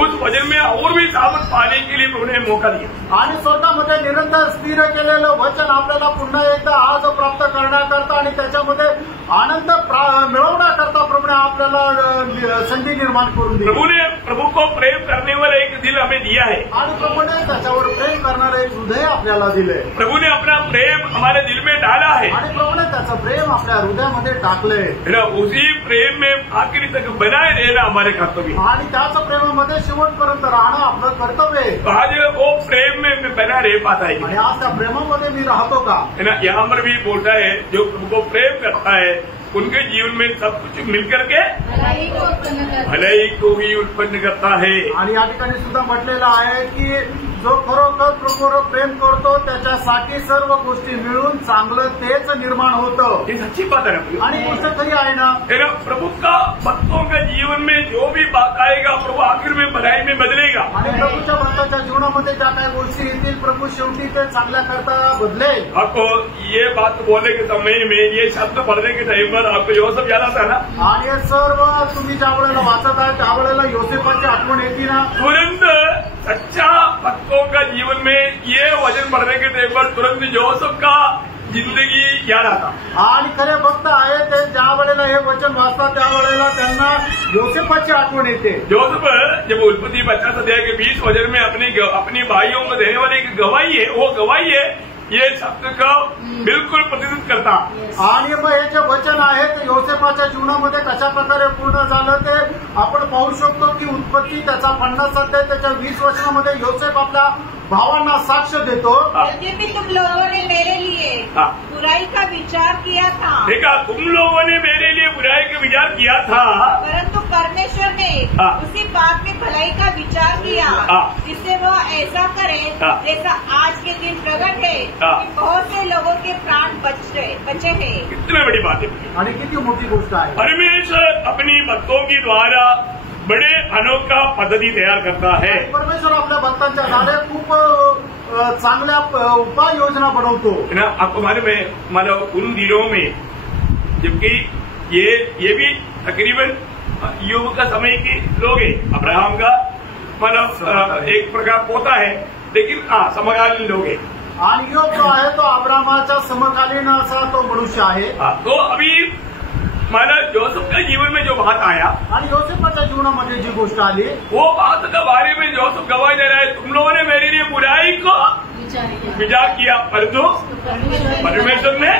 उस वचन में और भी सामर्थ पाने के लिए प्रभु ने मौका दिया. आणि स्वतःमध्ये निरंतर स्थिर केलेलं वचन आपल्याला पुन्हा एकदा आज प्राप्त करण्याकरता आणि त्याच्यामध्ये आनंद मिळवण्याकरता प्रभूने आपल्याला संधी निर्माण करून दिली. प्रभु को प्रेम करने वाला एक दिल हमें दिया है. आणि प्रभूने त्याच्यावर प्रेम करणारे एक हृदय आपल्याला दिले. प्रभु ने अपना प्रेम हमारे दिल में डाला है. आणि प्रभूने त्याचं प्रेम आपल्या हृदयामध्ये टाकले. उसी प्रेम में आखिरी तक बनाए रहना हमारे कर्तव्य. आणि त्याच प्रेमामध्ये शेवटपर्यंत राहणं आपलं कर्तव्य आहे. आज वो प्रेम में बना रह पाता है. आणि आज त्या प्रेमामध्ये मी राहतो का. यहाँ पर भी बोलता है जो प्रभु को प्रेम करता है उनके जीवन में सब कुछ मिलकर के भलाई को भी उत्पन्न करता है. आणि या ठिकाणी सुद्धा म्हटलेलं आहे की जो खरोखर प्रभूवर प्रेम करतो त्याच्यासाठी सर्व गोष्टी मिळून चांगलं तेच निर्माण होतं. ये सच्ची बात है ना. आणि गोष्ट खरी आहे ना. प्रभु का भक्तों के जीवन में जो भी बात आएगा प्रभु आखिर में भलाई में बदलेगा. आणि प्रभूच्या भक्ताच्या जीवनामध्ये ज्या काही गोष्टी येतील प्रभू शेवटी ते चांगल्या करता बदलेल. आपको ये बात बोलने के समय में ये शब्द पढ़ने के टाइम पर आपको योसेफ याद आता ना. आणि हे सर्व तुम्ही ज्या वेळेला वाचत आहे त्यावेळेला योसेफाची आठवण येते ना. तुरंत सच्चा भक्तों का जीवन में ये वचन पढ़ने के टाइम पर तुरंत जोसेफ का जिंदगी याद आता. आणि खरे भक्त आहे ते ज्या वेळेला हे वचन वाचतात त्यावेळेला त्यांना योसेफाची आठवण येते. जोसेफ जब उत्पत्ति 50 अध्याय के 20 वचन में अपनी भाइयों को देने वाली एक गवाही है, वो गवाही है ये शब्द का बिल्कुल प्रतिनिधित्व करता. आणि मग हे जे वचन आहे ते योसेफाच्या जीवनामध्ये कशा प्रकारे पूर्ण झालं ते आपण पाहू शकतो की उत्पत्ती त्याचा 50 अध्याय त्याच्या 20 वचनामध्ये योसेफ आपल्या भावांना साक्ष देतो. यद्यपि तुम लोगों ने मेरे लिए बुराई का विचार किया था। देखा, तुम लोगों ने मेरे लिए बुराई का विचार किया था, परंतु परमेश्वर ने उसी बात में भलाई का विचार किया, जिससे वह ऐसा करे जैसा आज के दिन प्रकट है कि बहुत से लोगों के प्राण बचे हैं। कितनी बड़ी बात है आणि किती मोठी गोष्ट आहे। परमेश्वर अपनी भक्तों के द्वारा बड़े अनोखा पद्धति तैयार करता है। परमेश्वर आपल्या भक्तांच्या द्वारे खूप चांगल्या उपाय योजना बनवतो ना। आपको मालूम है, मतलब उन दिनों में जबकि ये भी तकरीबन युग का समय के लोग हैं, अब्राहम का मतलब एक प्रकार पोता है, लेकिन समकालीन लोग हैं। आणि योग जो आहे तो अब्रामाचा समकालीन असा तो मनुष्य आहे। तो अभी मतलब जोसेफ का जीवन में जो बात आया आणि योसेफाच्या जीवनामध्ये जी गोष्ट आली, वो बात के बारे में जोसेफ गवाही दे रहा है, तुम लोगों ने मेरे लिए बुराई को विचार किया, परंतु परमेश्वर ने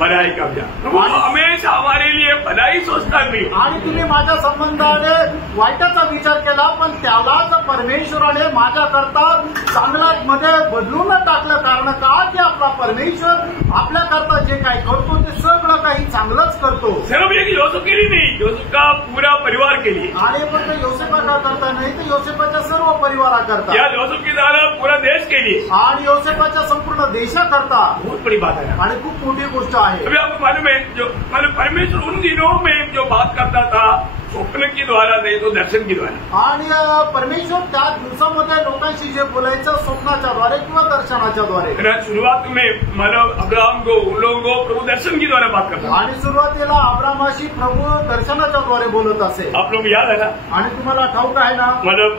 भलाई का विचार। वो हमेशा हमारे लिए भलाई सोचता नहीं। आणि तुम्ही माझ्या संबंधाने वाईटाचा विचार केला, पण त्यालाच परमेश्वराने माझ्याकरता चांगला मध्ये बदलून टाकलं। कारण का की आपला परमेश्वर आपल्याकरता जे काही करतो ते सगळं काही चांगलंच करतो। सिर्फ एक योसेफ के लिए नहीं, योसेफ का पूरा परिवार के लिए। आणि फक्त योसेफा करता नाही तर योसेफाच्या सर्व परिवाराकरता, या योसेफ के द्वारा पूरा देश के लिए आणि योसेफाच्या संपूर्ण देशाकरता बहुत बड़ी बात है आणि खूप मोठी गोष्ट आहे। अभी आपको मालूम है, जो मतलब परमेश्वर उन दिनों में जो बात करता था स्वप्न के द्वारा नहीं तो दर्शन के द्वारा। आणि परमेश्वर त्या दिवसामध्ये लोकांशी जे बोलायचं स्वप्नाच्या द्वारे किंवा दर्शनाच्या द्वारे। शुरुआत में मतलब अब्राहम को उन लोगों को प्रभु दर्शन के द्वारा बात करता आणि सुरुवातीला अब्रामाशी प्रभू दर्शनाच्या द्वारे बोलत असे। आप लोग याद है ना? आणि तुम्हाला ठाऊक आहे ना, मतलब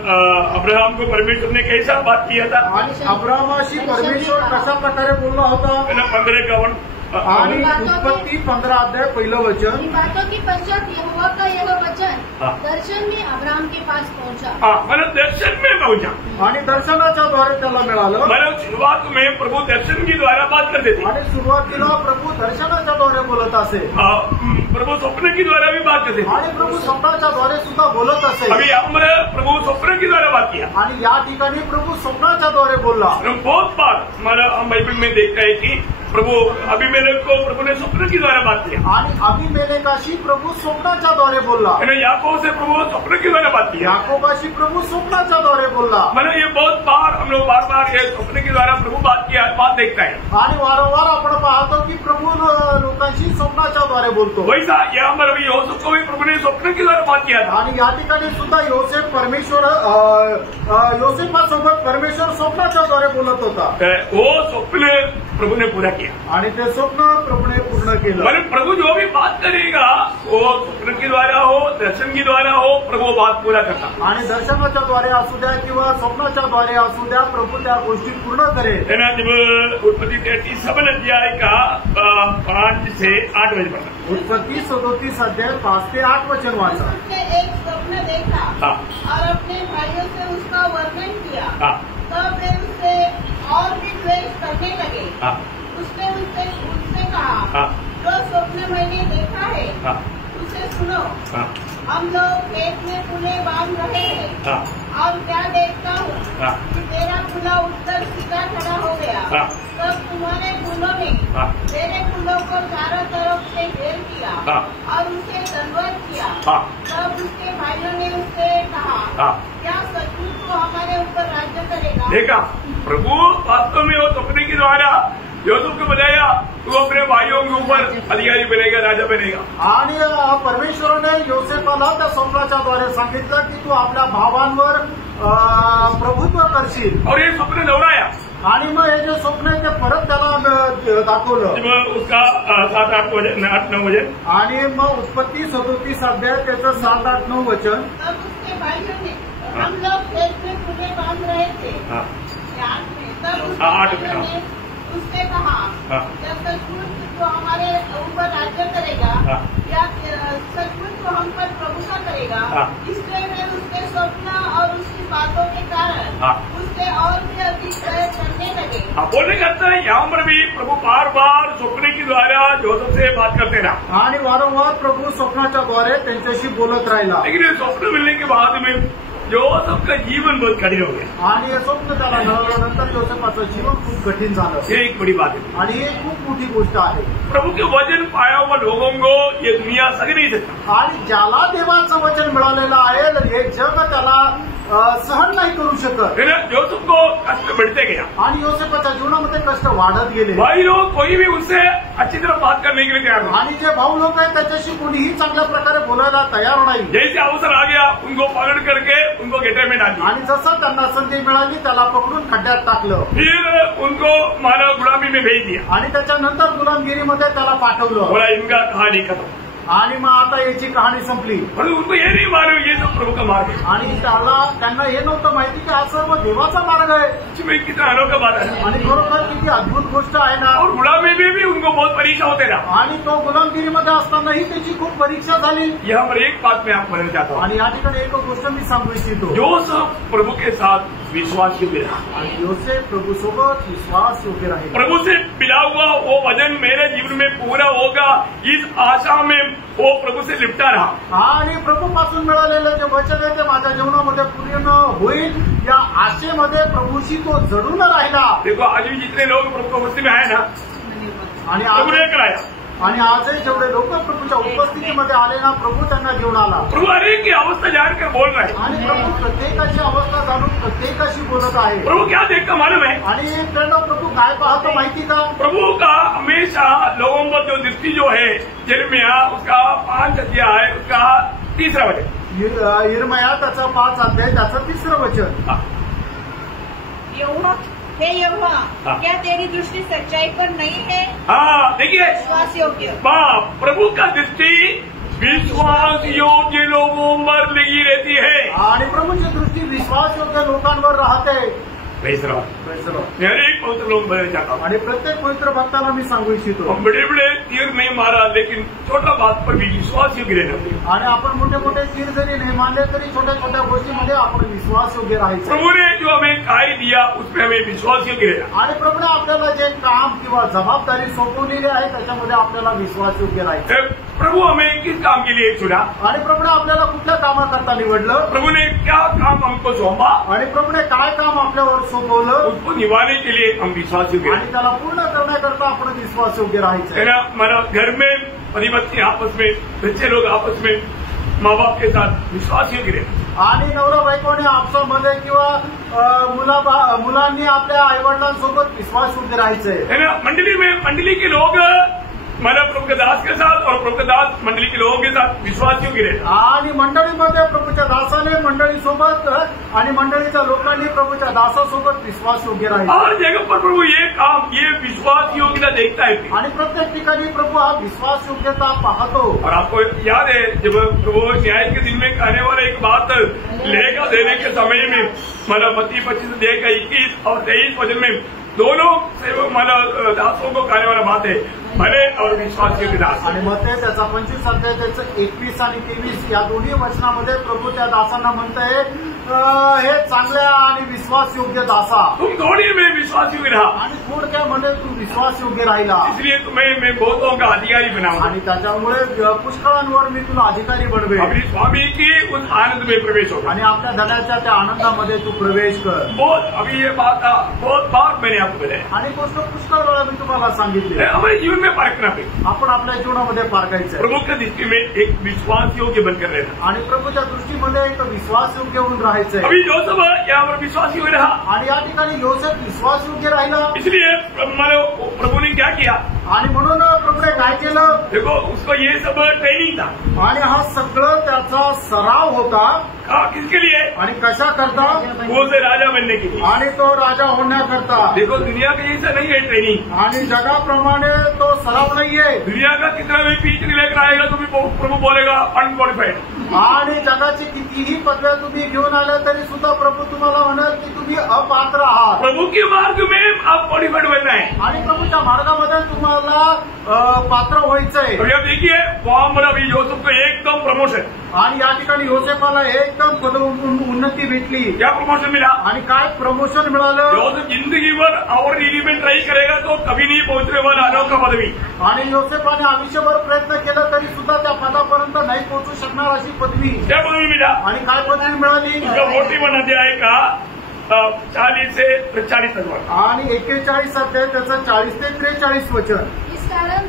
अब्राहम को परमेश्वर ने कैसा बात किया था? आणि अब्रामाशी परमेश्वर कशा प्रकारे बोलला होता? 15:51 आणि उत्पत्ती 15 अध्याय पहिलं वचन। इन बातों के पश्चात यहोवा का यह वचन दर्शन में अब्राहम के पास पहुंचा। मतलब दर्शन में पहुंचा आणि दर्शनाच्या द्वारे त्याला मिळालं। मतलब शुरुआत में प्रभु दर्शन के द्वारा बात करते थे आणि सुरुवातीला प्रभू दर्शनाच्या द्वारे बोलत असे, प्रभु स्वप्न के द्वारा भी बात करते थे, आणि प्रभू स्वप्नाच्या द्वारे सुद्धा बोलत असे। अभी हमने प्रभु स्वप्न के द्वारा बात किया आणि या ठिकाणी प्रभू स्वप्नाच्या द्वारे बोलला। बहुत बार मतलब हम बाइबल में देखते हैं कि प्रभु अभिमेलेक को प्रभु ने स्वप्न के द्वारा बात किया, आणि अभिमेलेकाशी प्रभू स्वप्नाच्या द्वारे बोलला। याकूब से प्रभु स्वप्न के द्वारा बात किया, याकोबाशी प्रभू स्वप्नाच्या द्वारे बोलला। मतलब ये बहुत बार हम लोग बार ये स्वप्न के द्वारा प्रभु बात किया बात देखता है, आणि वारंवार आपण पाहतो की प्रभू लोकांशी स्वप्नाच्या द्वारे बोलतो। वैसा यहाँ पर अभी योसेफ को भी प्रभु ने स्वप्न के द्वारा बात किया था। आणि या ठिकाणी सुद्धा योसेफ परमेश्वर योसेफासोबत परमेश्वर स्वप्नाच्या द्वारे बोलत होता। वो स्वप्न प्रभु ने पूरा किया, आणि ते स्वप्न प्रभूने पूर्ण केलं। मतलब प्रभु जो भी बात करेगा वो स्वप्न के द्वारा हो दर्शन के द्वारा हो, प्रभु बात पूरा करता। आणि दर्शनाच्या द्वारे असू द्या किंवा स्वप्नाच्या द्वारे असू द्या, प्रभू त्या गोष्टी पूर्ण करेल। जब उत्पत्ति 37 अध्याय का 5 से 8 बजे पढ़ना। उत्पत्ति 37 अध्याय 5 से 8 वचन वाचा। उसने एक स्वप्न देखा और अपने भाइयों से उसका वर्णन किया, तब वे उससे और भी द्वेष करने लगे। उसने उससे कहा, जो स्वप्न मैंने देखा है उसे सुनो। हम लोग खेत में पुले बांध रहे हैं और क्या देखता हूँ कि तेरा पुला उत्तर सीधा खड़ा हो गया। तब तुम्हारे पुलों ने मेरे पुलों को चारों तरफ से घेर किया और उसे दंडवत किया। तब उसके भाइयों ने उससे कहा, क्या सचमुच वो हमारे ऊपर राज्य करेगा? देखा, प्रभु वास्तव में वो स्वप्न के द्वारा योसेफ को बताया तू अपने भाइयों के ऊपर अधिकारी बनेगा, राजा बनेगा। आणि परमेश्वराने योसेफाला त्या स्वप्नाच्या द्वारे सांगितलं की तू आपल्या भावांवर प्रभुत्व करशील। और ये स्वप्न दोहराया, आणि मग हे जे स्वप्न आहे ते परत त्याला दाखवलं। उसका 7-8 वचन 8-9 वचन। आणि मग उत्पत्ती 37 अध्याय त्याचं 7-8-9 वचन। तब उसके भाइयों ने, हम लोग खेत में पुले बांध रहे थे, तब उसके भाइयों ने उससे कहा, क्या सचमुच तो हमारे ऊपर राज्य करेगा या सचमुच तो हम पर प्रभुता करेगा? इसलिए मैं उसके स्वप्न और उसकी बातों के कारण उससे और भी अधिक प्रयत्न करने लगे। बोलने करता है यहाँ पर भी प्रभु बार बार स्वप्न के द्वारा जोसेफ से बात करते रहा, आणि वारंवार प्रभू स्वप्नाच्या द्वारे त्यांच्याशी बोलत राहिला। लेकिन स्वप्न मिलने के बाद में जोसेफ का जीवन बहुत कठिन हो गया आणि हे स्वप्न त्याला मिळाल्यानंतर योसेफाचं जीवन खूप कठीण झालं ये एक बड़ी बात है आणि ही खूप मोठी गोष्ट आहे प्रभु के वचन पाया हुआ लोगों को ये दुनिया सह नहीं सकता आणि ज्याला देवाचं वचन मिळालेलं आहे हे जग त्याला सहन नाही करू शकत जोसेफ को कष्ट बढ़ते गया आणि योसेफाच्या जीवनामध्ये कष्ट वाढत गेले भाई लोग कोई भी उनसे अच्छी तरह बात करने के लिए तैयार नहीं आणि जे भाऊ लोक आहेत त्याच्याशी कोणीही चांगल्या प्रकारे बोलायला तयार नाही जैसे अवसर आ गया उनको पकड़ करके उनको गेटे में डाल दिया आणि जसं त्यांना संधी मिळाली त्याला पकडून खड्ड्यात टाकलं फिर उनको मानव गुलामी में भेज दिया आणि त्याच्यानंतर गुलामगिरीमध्ये त्याला पाठवलं बोला इनका कहानी खत्म आणि मग आता याची कहाणी संपली परंतु उनको ये नहीं मालूम ये सब प्रभु का मार्ग है आणि त्यांना हे नव्हतं माहिती की हा सर्व देवाचा मार्ग आहे इसमें कितना अनोखा बात है आणि खरोखर किती अद्भुत गोष्ट आहे ना और गुलामी में भी उनको बहुत परीक्षा होते रहा आणि तो गुलामगिरीमध्ये असतानाही त्याची खूप परीक्षा झाली यहाँ पर एक बात मैं आपको कहना चाहता हूँ आणि या ठिकाणी एक गोष्ट मी सांगू इच्छितो जोसेफ प्रभु के साथ विश्वास योग्य रहा आणि योसेफ प्रभू सोबत विश्वास योग्य राहील प्रभु से मिला हुआ वो वचन मेरे जीवन में पूरा होगा इस आशा में वो प्रभु से लिपटा रहा आणि प्रभूपासून मिळालेलं जे वचन आहे ते माझ्या जीवनामध्ये पूर्ण होईल या आशेमध्ये प्रभूशी तो जडून राहिला देखो आज भी जितने लोग प्रभु की उपस्थिति में आए ना आणि प्रभु ने कराया आणि आजही जेवढे लोक प्रभूच्या उपस्थितीमध्ये आले ना प्रभू त्यांना घेऊन आला प्रभु हर एक की अवस्था जानकर बोल रहे हैं आणि प्रभू प्रत्येकाची अवस्था जाणून प्रत्येकाशी बोलत आहे प्रभु क्या देखकर मालूम है आणि त्यांना प्रभू काय पाहतो माहिती का प्रभु का हमेशा लोगों पर जो दृष्टि जो है यिर्मयाह उसका 5 अध्याय है उसका 3रा वचन यिर्मयाह त्याचा 5 अध्याय त्याचं 3रं वचन हे यहोवा क्या तेरी दृष्टि सच्चाई पर नहीं है हाँ देखिए विश्वास योग्य प्रभु का दृष्टि विश्वास योग्य लोगों पर लगी रहती है आणि प्रभूची दृष्टी विश्वास योग्य लोकांवर राहते हर एक पवित्र लोग बनना चाहता हूँ आणि प्रत्येक पवित्र भक्ताला मी सांगू इच्छितो हम बड़े बड़े तीर नहीं मारा लेकिन छोटा बात पर भी विश्वास योग्य रहना चाहिए आणि आपण मोठे मोठे तीर जरी नाही मारले तरी छोट्या छोट्या गोष्टीमध्ये आपण विश्वास योग्य राहायचं प्रभु ने जो हमें कार्य दिया उसमें हमें विश्वास योग्य रहना आणि प्रभूने आपल्याला जे काम किंवा जबाबदारी सोपवलेली आहे त्याच्यामध्ये आपल्याला विश्वास योग्य राहायचं प्रभु हमें किस काम के लिए चुना आणि प्रभूने आपल्याला कुठल्या कामाकरता निवडलं प्रभु ने क्या काम हमको सौंपा आणि प्रभूने काय काम आपल्यावर सोपवलं उसको निभाने के लिए हम विश्वास योग्य आणि त्याला पूर्ण करण्याकरता आपण विश्वास योग्य राहायचं है ना हमारा घर में पति पत्नी आपस में बच्चे लोग आपस में माँ बाप के साथ विश्वास योग्य रहना आणि नवरा बायकोने आपसामध्ये किंवा मुलांनी आपल्या आईवडिलांसोबत विश्वास योग्य राहायचंय है ना मंडली के लोग हमारा प्रभु के दास के साथ और प्रभु के दास मंडली के लोगों के साथ विश्वास योग्य रहना आणि मंडळीमध्ये प्रभूच्या दासाने मंडळीसोबत आणि मंडळीच्या लोकांनी प्रभूच्या दासासोबत विश्वास योग्य राहायचं हर जगह पर प्रभु ये काम ये विश्वास योग्यता देखता है आणि प्रत्येक ठिकाणी प्रभू हा विश्वास योग्यता पाहतो और आपको याद है जब प्रभु न्याय के दिन में कहने वाला एक बात लेखा देने के समय में मतलब मत्ती 25 अध्याय का 21 और 23 वचन में दोनों सेवक मतलब दासों को कहने वाला बात है भले और विश्वास के दास आणि मग ते त्याचा 25 अध्याय त्याचं 21 आणि 23 या दोन्ही वचनामध्ये प्रभू त्या दासांना म्हणतंय हे चांगल्या आणि विश्वास योग्य दासा तुम थोड़ी में विश्वास योग्य रहा आणि थोडक्यामध्ये तू विश्वास योग्य राहिला इसलिए तुम्हें मैं बहुतों का अधिकारी बनाऊंगा आणि त्याच्यामुळे पुष्कळांवर मी तुला अधिकारी बनवे अपनी स्वामी की उस आनंद में प्रवेश होगा आणि आपल्या धनाच्या त्या आनंदामध्ये तू प्रवेश कर बहुत अभी ये बात बहुत बार मैंने आपको बताया आणि गोष्ट पुष्कळ वेळा मी तुम्हाला सांगितली हमारे जीवन में पारखना पे आपण आपल्या जीवनामध्ये पारखायचं प्रभु की दृष्टि में एक विश्वास योग्य बनकर रहना आणि प्रभूच्या दृष्टीमध्ये एक विश्वास योग्य होऊन राहायचंय अभी जोसेफ यहाँ पर विश्वास योग्य रहा आणि या ठिकाणी योसेफ विश्वास योग्य राहिला इसलिए प्रभु ने क्या किया आणि म्हणून प्रभूने काय केलं देखो उसको ये सब ट्रेनिंग था आणि हा सगळं त्याचा सराव होता किसके लिए आणि कशा करता वो से राजा बनने के लिए आणि तो राजा होण्याकरता देखो दुनिया का जैसा नहीं है ट्रेनिंग आणि जगाप्रमाणे तो सराव नाहीये दुनिया का कितना भी पीछे लेकर आएगा तो भी प्रभु बोलेगा अनक्वालिफाइड आणि जगाची कितीही पदव्या तुम्ही घेऊन आल्या तरी सुद्धा प्रभू तुम्हाला म्हणाल की तुम्ही अपात्र आहात प्रभु के मार्ग में आप क्वालिफाइड बनना है आणि प्रभूच्या मार्गामध्ये तुम्हाला पात्र व्हायचंय अब देखिए वहां पर अभी जोसेफ को एकदम प्रमोशन आणि या ठिकाणी योसेफाला एकदम पद उन्नती भेटली क्या प्रमोशन मिला आणि काय प्रमोशन मिळालं जोसेफ जिंदगी भर और रीली में ट्राई करेगा तो कभी नहीं पहुंचने वाला अनोखा पदवी आणि योसेफाने आयुष्यभर प्रयत्न केला तरी सुद्धा त्या पदापर्यंत नाही पोहोचू शकणार असणार अशी पदवी त्या पदवी मिला आणि काय पदवी मिळाली उसका मोठी म्हणायचे आहे का 40 से 40 तक आणि 41 अध्याय त्याचं 40 ते 43 वचन. इस कारण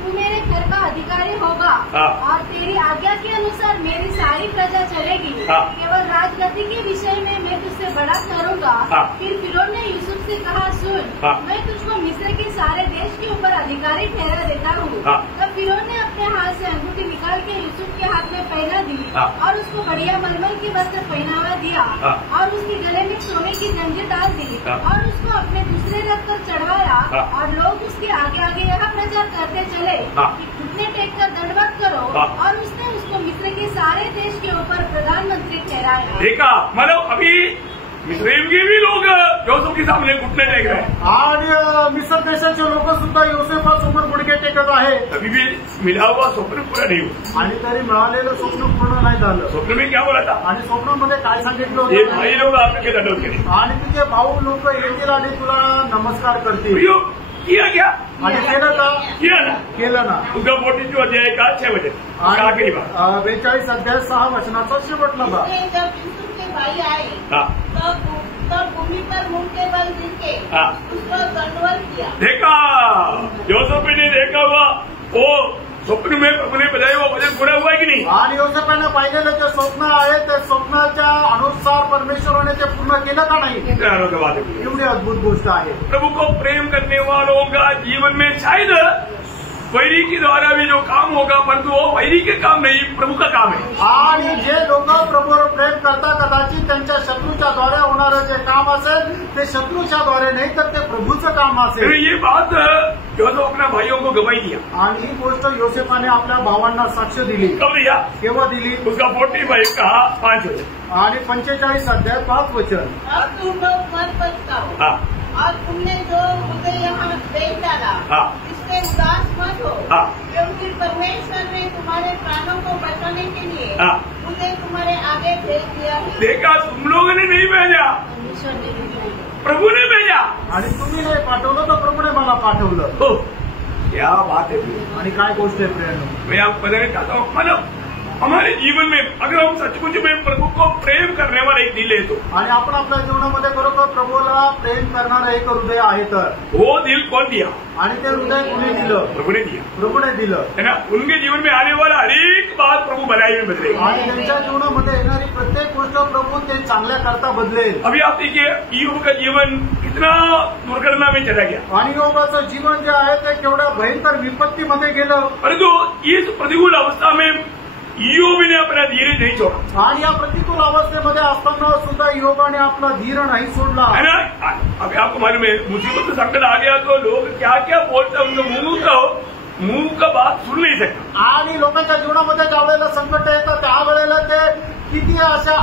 तू मेरे घर का अधिकारी होगा और तेरी आज्ञा के अनुसार मेरी सारी प्रजा चलेगी. केवल राजगद्दी के विषय में मैं तुझसे बड़ा करूंगा. फिर फिरौन ने यूसुफ से कहा, सुन, मैं तुझको मिस्र के सारे देश के ऊपर अधिकारी ठहरा देता हूँ. तब फिरौन ने अपने हाथ से अंगूठी निकाल के यूसुफ के हाथ में पहना दी और उसको बढ़िया मलमल के वस्त्र पहनावा दिया और उसके गले में सोने की जंजीर डाल दी और उसको अपने दूसरे रथ पर चढ़वाया और लोग उसके आगे आगे यह प्रचार करते चले कि घुटने टेक कर दंडवत करो. और उसने उसको मिस्र के सारे देश के ऊपर प्रधानमंत्री ठहराया. देखा मतलब अभी मिस्रैम के भी लोग योसेफ के सामने घुटने टेक रहे हैं आणि मिस्र देशाचे लोक सुद्धा योसेफासमोर गुडघे टेकत आहेत. अभी भी मिला हुआ स्वप्न पूरा नहीं हुआ आणि तरी मिळालेलं स्वप्न पूर्ण नाही झालं. स्वप्न में क्या बोला था आणि स्वप्नामध्ये काय सांगितलं ये होतं भाई लोग आपके दंडवत करें आणि तुझे भाऊ लोक येतील आणि तुला नमस्कार करतील. भैया किया क्या आणि केलं का किया ना केलं ना. उसका 42 अध्याय का 6 वचन आखिरी बात 42 अध्याय 6 वचनाचा शेवटला भाग. इसलिए जब यूसुफ के भाई आए तब भूमि पर मुंह के बल गिर के उसको दंडवत किया. देखा योसेफ ने देखा हुआ वो स्वप्न में प्रभु ने बताया वो वचन पूरा हुआ है कि नहीं. आणि योसेफाने पाहिलेलं जे स्वप्न आहे ते स्वप्नाच्या अनुसार परमेश्वराने ते पूर्ण केलं का नाही. एवढी अद्भुत गोष्ट आहे. प्रभु को प्रेम करने वालों का जीवन में शायद वैरी के द्वारा भी जो काम होगा परंतु वो वैरी के काम नहीं प्रभु का काम है. आणि जे लोक प्रभूवर प्रेम करतात कदाचित त्यांच्या शत्रूच्या द्वारे होणारं जे काम असेल ते शत्रूच्या द्वारे नाही तर ते प्रभूचं काम असेल. ये बात योसेफ अपने भाइयों को गवाही दिया आणि ही गोष्ट योसेफाने आपल्या भावांना साक्ष दिली. कब दिया केव्हा दिली. उसका 45 कहा 5 वचन आणि 45 अध्याय 5 वचन. अब तुम लोग मत पछताओ और तुमने जो मुझे यहाँ भेज डाला इससे उदास मत हो. क्योंकि परमेश्वर ने तुम्हारे प्राणों को बचाने के लिए मुझे तुम्हारे आगे भेज दिया है. देखा तुम लोगों ने नहीं भेजा प्रभु ने भेजा आणि तुम्ही नाही पाठवलं तर प्रभूने मला पाठवलं. हो क्या बात है. आणि काय गोष्ट आहे प्रेम. मैं आपको बताना चाहता हूँ मतलब हमारे जीवन में अगर हम सचमुच में प्रभु को प्रेम करने वाला एक दिल है तो आणि आपण आपल्या जीवनामध्ये खरोखर प्रभूला प्रेम करणारं एक हृदय आहे तर वो दिल कौन दिया आणि ते हृदय कोणी दिलं. प्रभु ने दिया प्रभूने दिलं. है ना. उनके जीवन में आने वाला हर एक बात प्रभु भलाई में बदलेगा. आणि त्यांच्या जीवनामध्ये येणारी प्रत्येक गोष्ट प्रभू ते चांगल्या करता बदलेल. अभी आप देखिए ईयोब का जीवन कितना दुर्घटना में चला गया आणि योबाचं जीवन जे आहे ते केवढ्या भयंकर विपत्तीमध्ये गेलं. परंतु इस प्रतिकूल अवस्था में ईयोब ने अपना धीरे नहीं छोड़ा. आणि या प्रतिकूल अवस्थेमध्ये असताना सुद्धा योबाने आपला धीर नाही सोडला. है ना. अभी आपको मालूम है मुसीबत संकट आ गया तो लोग क्या क्या बोलते हैं उनका मुंह का बात सुन नहीं सकता. आणि लोकांच्या जीवनामध्ये ज्या वेळेला संकट येतं त्यावेळेला ते किती अशा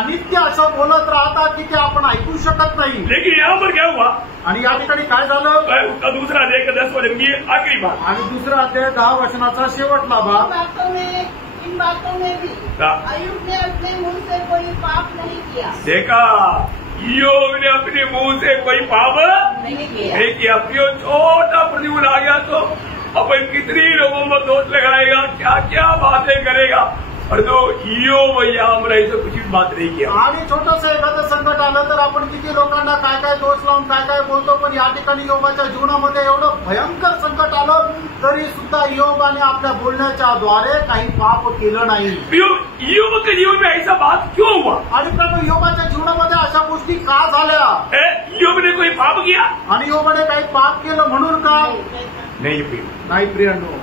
अनित्य असं बोलत राहतात की ते आपण ऐकू शकत नाही. लेकिन यहाँ पर क्या हुआ आणि या ठिकाणी काय झालं. उसका दूसरा अध्याय 10 वचन की आखिरी बात आणि दुसरा अध्याय 10 वचनाचा शेवटला भाग. इन बातों में भी अय्यूब ने अपने मुंह से कोई पाप नहीं किया. देखा ईयोब ने अपने मुंह से कोई पाप नहीं किया. नहीं किया. छोटा प्रतिकूल आ गया तो अपन कितनी लोगों पर दोष लगाएगा क्या क्या बातें करेगा. और तो ईयोब यामला इथं कुछ बात नाही किया. आणि छोटंसं एखादं संकट आलं तर आपण किती लोकांना काय काय दोष लावून काय काय बोलतो. पण या ठिकाणी योबाच्या जीवनामध्ये एवढं भयंकर संकट आलं तरी सुद्धा योबाने आपल्या बोलण्याच्या द्वारे काही पाप केलं नाही. ईयोब के जीवन में ऐसा बात क्यों हुआ. आणि प्रभू योबाच्या जीवनामध्ये अशा गोष्टी का झाल्या. ईयोब ने कोई पाप किया आणि योबाने काही पाप केलं म्हणून का नाही. प्रियांनो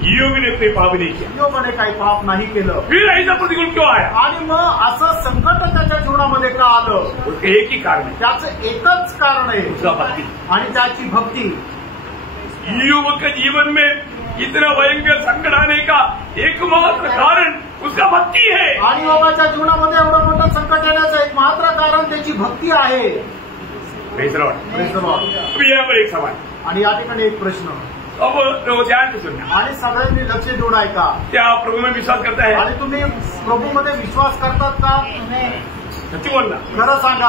ईयोब ने कोई पाप नहीं किया. योबाने काही पाप नाही केलं. फिर ऐसा प्रतिकूल क्यों आया. आणि मग असं संकट त्याच्या जीवनामध्ये का आलं. उसके एक ही कारण है. त्याचं एकच कारण आहे उसका भक्ति. आणि त्याची भक्ती. ईयोब के जीवन में इतना भयंकर संकट आने का एकमात्र कारण उसका भक्ति है. आणि योबाच्या जीवनामध्ये एवढं मोठं संकट येण्याचं एकमात्र कारण त्याची भक्ती आहे. अभी यहाँ पर एक सवाल. आणि या ठिकाणी एक प्रश्न. अब तो ध्यान से सुनना. आणि सगळ्यांनी लक्ष देऊन ऐका. क्या प्रभु में विश्वास करता है. आणि तुम्ही प्रभूमध्ये विश्वास करतात का. सच्ची बोलना. खरं सांगा.